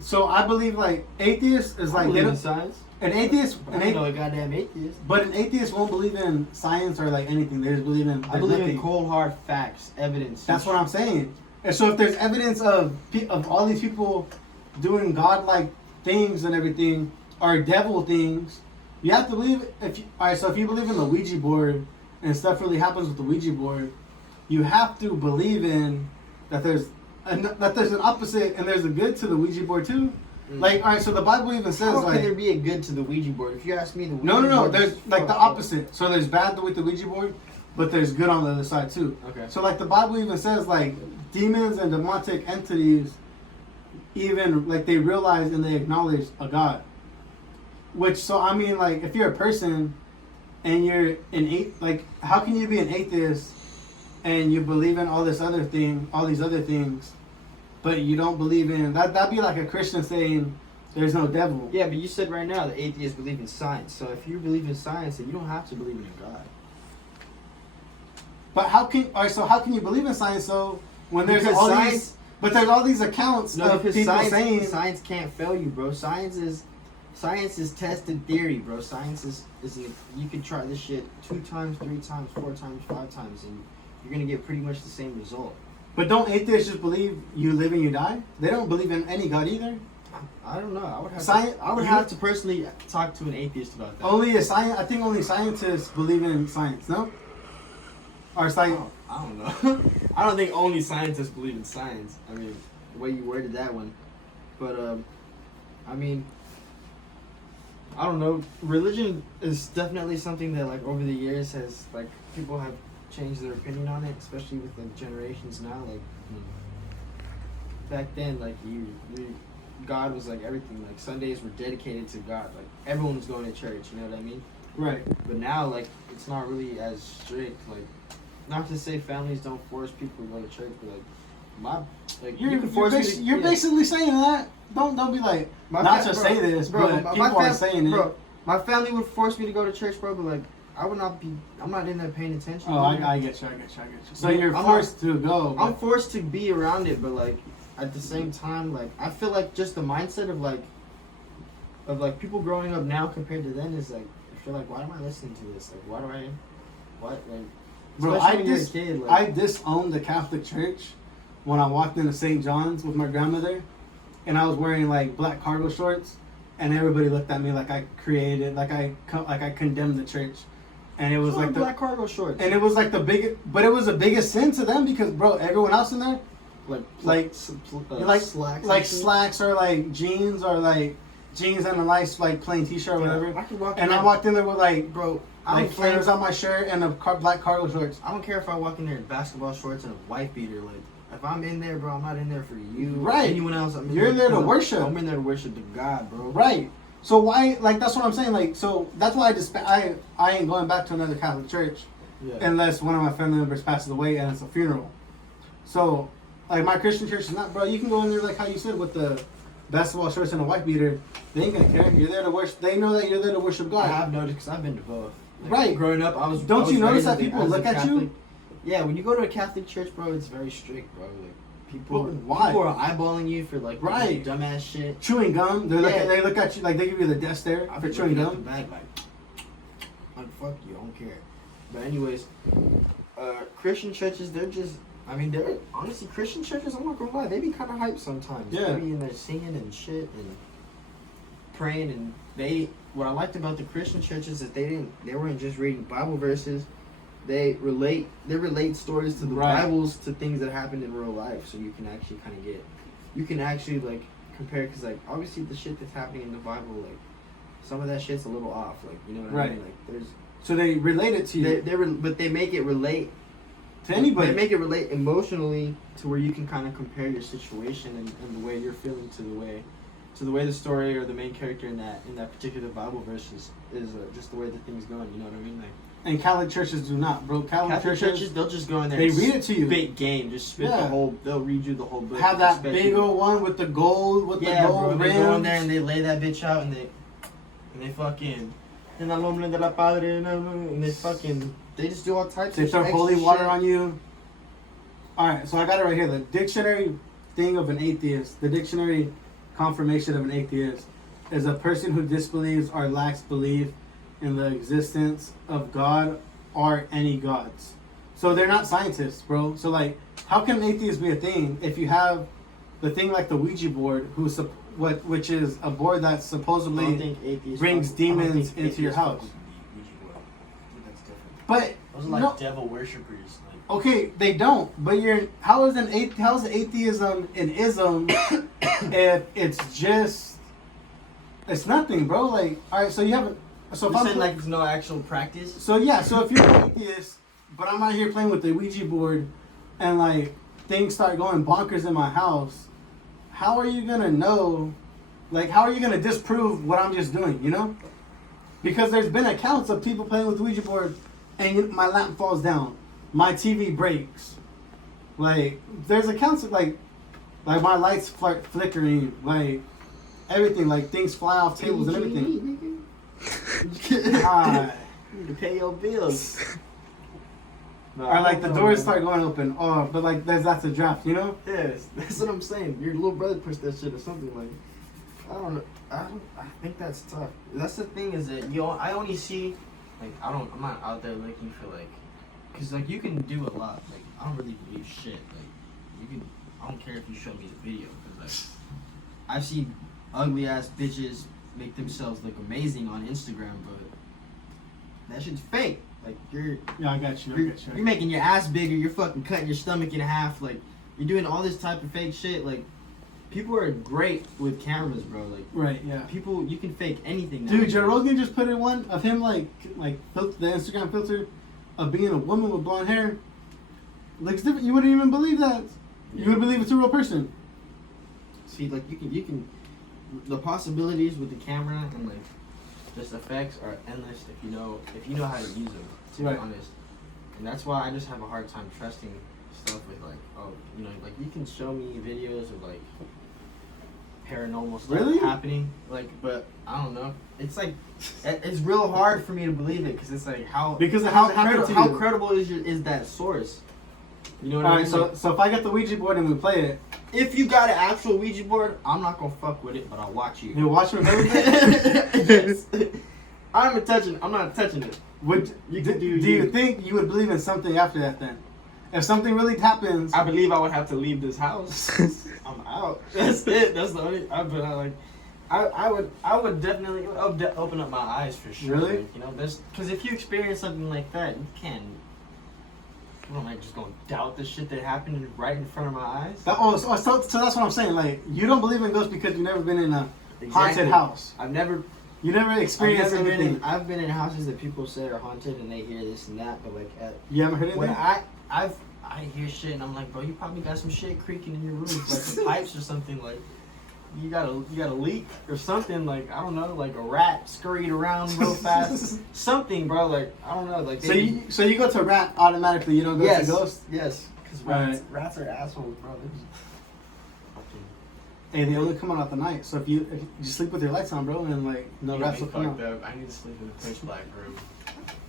So I believe like atheists is I like believe in science. an atheist. I don't know a goddamn atheist. But an atheist won't believe in science or like anything. They just believe in. I believe nothing. in cold hard facts, evidence. That's what I'm saying. And so if there's evidence of all these people doing godlike things and everything, or devil things, you have to believe. Alright, so if you believe in the Ouija board and stuff really happens with the Ouija board, you have to believe in that there's an opposite and there's a good to the Ouija board too. Like, alright, so the Bible even says How like, can there be a good to the Ouija board? If you ask me, the Ouija no, board there's is like the fucked up. opposite. So there's bad with the Ouija board, but there's good on the other side too. Okay. So like the Bible even says like demons and demonic entities, even like they realize and they acknowledge a God. Which, so I mean, like if you're a person and you're like how can you be an atheist and you believe in all these other things, but you don't believe in that? That'd be like a Christian saying there's no devil. Yeah, but you said right now that atheists believe in science. So if you believe in science, then you don't have to believe in a God. But how can you believe in science though when there's Because all science- these? But there's all these accounts No, of because people science, saying science can't fail you, bro. Science is tested theory, bro. Science is you can try this shit 2 times, 3 times, 4 times, 5 times, and you're gonna get pretty much the same result. But don't atheists just believe you live and you die? They don't believe in any God either. I don't know. I would have Science- to, I would have to personally talk to an atheist about that. I think only scientists believe in science. No. Or science. I don't know. I don't think only scientists believe in science. I mean, the way you worded that one. But, I mean, I don't know. Religion is definitely something that, like, over the years has, like, people have changed their opinion on it, especially with the generations now. Like, back then, like, God was, like, everything. Like, Sundays were dedicated to God. Like, everyone was going to church, you know what I mean? Right. But now, like, it's not really as strict. Like, not to say families don't force people to go to church, but like you can force me to, You're basically saying that. Don't be like not to say this, but people are saying it. Bro, my family would force me to go to church, bro. But like, I'm not in there paying attention. Oh, I get you. So you're forced to go. I'm forced to be around it, but like at the same time, like I feel like just the mindset of like people growing up now compared to then is like I feel like why am I listening to this? Like what like. Bro, Especially when you're a kid, I disowned the Catholic Church when I walked into St. John's with my grandmother, and I was wearing like black cargo shorts, and everybody looked at me like I condemned the church, and it was like black cargo shorts, and it was like but it was the biggest sin to them because bro, everyone else in there, slacks or like jeans or like jeans and a nice like plain t-shirt or whatever, I walked in there with like bro. Like flares on my shirt and black cargo shorts. I don't care if I walk in there in basketball shorts and a wife beater. Like, if I'm in there, bro, I'm not in there for you. Right. Or anyone else. You're in there to worship. I'm in there to worship the God, bro. Right. So why? Like that's what I'm saying. Like so that's why I ain't going back to another Catholic church unless one of my family members passes away and it's a funeral. So like my Christian church is not, bro. You can go in there like how you said with the basketball shorts and a wife beater. They ain't gonna care. You're there to worship. They know that you're there to worship God. I have noticed because I've been to both. Like, right. Growing up, I was. Don't you notice that people look at you? Yeah, when you go to a Catholic church, bro, it's very strict, bro. Like people, why? People are eyeballing you for like dumbass shit. Chewing gum. They look at you like they give you the death stare for chewing gum. Back, like fuck you, I don't care. But anyways, Christian churches, they're honestly Christian churches. I'm not gonna lie, they be kind of hype sometimes. Yeah. They be in there singing and shit and praying, and what I liked about the Christian churches is that they weren't just reading Bible verses. They relate stories to the Bibles to things that happened in real life, so you can actually like compare, because like obviously the shit that's happening in the Bible, like some of that shit's a little off, like you know what I mean? Like so they relate it to you. But they make it relate to anybody. They make it relate emotionally to where you can kind of compare your situation and the way you're feeling to the way the story or the main character in that particular Bible verse is just the way the thing's going. You know what I mean? Like And Catholic churches do not, bro. Catholic churches, they'll just go in there. they and read it to you. Spit game, just spit Yeah. the whole. They'll read you the whole book. Have that expect big you- old one with the gold, with Yeah, the bro. gold They go in rims. there and they lay that bitch out and they fucking. En el nombre de la Padre, and they just do all types They of throw extra holy water shit. on you. Alright, so I got it right here. The dictionary thing of an atheist, the dictionary confirmation of an atheist, is a person who disbelieves or lacks belief in the existence of God or any gods. So they're not scientists, bro. So like, how can an atheist be a thing if you have the thing like the Ouija board, which is a board that I don't supposedly think atheists brings fuck- I don't demons think into your atheists house? fuck with the Ouija board. I think that's different. But Those are like no, devil worshippers. Like, okay, they don't. But how is atheism an ism if it's nothing, bro? Like, all right, so you haven't. So if you're I'm saying like there's no actual practice. so yeah, so if you're an atheist, but I'm out here playing with the Ouija board, and like things start going bonkers in my house, how are you gonna know? Like, how are you gonna disprove what I'm just doing? You know? Because there's been accounts of people playing with the Ouija board, and my lamp falls down, my TV breaks. Like, there's accounts of like my lights flickering, like everything, like things fly off tables and everything. Ah. You need to pay your bills. No, Or I like don't the know, doors man. start going open. Oh, but like that's a draft, you know? Yes, that's what I'm saying. Your little brother pushed that shit or something like. I don't know. I think that's tough. That's the thing is that I only see, like I'm not out there looking for like, cause like you can do a lot. Like I don't really believe shit. Like you can. I don't care if you show me the video. Cause like I've seen ugly ass bitches make themselves look amazing on Instagram, but that shit's fake. Like Yeah, I got you. you're making your ass bigger, you're fucking cutting your stomach in half, like you're doing all this type of fake shit. Like people are great with cameras, bro. Like Right, yeah. people, you can fake anything now. Dude, Joe Rogan just put in one of him like the Instagram filter of being a woman with blonde hair. Looks different. You wouldn't even believe that. You would believe it's a real person. See, like you can, the possibilities with the camera and like just effects are endless if you know how to use them. To Right. be honest, and that's why I just have a hard time trusting stuff with like like you can show me videos of like paranormal stuff Really? happening, like, but I don't know. It's like it's real hard for me to believe it because it's like Because of how it happened to how you. credible is that source? You know what All I right, mean? so Like, so if I get the Ouija board and we play it, if you got an actual Ouija board, I'm not gonna fuck with it, but I'll watch you. you watch me with everything. Yes. I'm not touching it. Would You do can do you you. think you would believe in something after that then? If something really happens, I believe I would have to leave this house. I'm out. That's it. That's the only. I would definitely open up my eyes for sure. Really? Like, you know, because if you experience something like that, you can't. What am I just gonna doubt the shit that happened right in front of my eyes? so that's what I'm saying. Like, you don't believe in ghosts because you've never been in a haunted house. I've never You never experienced anything. I've been in houses that people say are haunted and they hear this and that, but like You haven't heard when anything? I hear shit and I'm like, bro, you probably got some shit creaking in your roof, like some pipes or something, like you got a leak or something, like I don't know, like a rat scurried around real fast, something, bro, like I don't know, like So you go to rat automatically. You don't go to ghost. yes, because Right. rats are assholes, bro. They're just fucking. Hey, they only come out at the night. So if you sleep with your lights on, bro, and like no You rats me will come out. fucked up. I need to sleep in a pitch black room.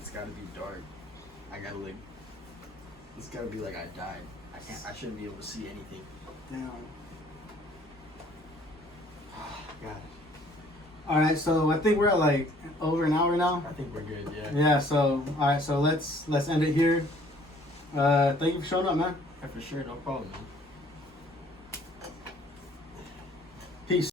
It's gotta be dark. I gotta like. It's gotta be like I died. I shouldn't be able to see anything. Damn. God. All right, so I think we're at like over an hour now. I think we're good. Yeah. Yeah. So all right, so let's end it here. Thank you for showing up, man. Yeah, for sure. No problem, man.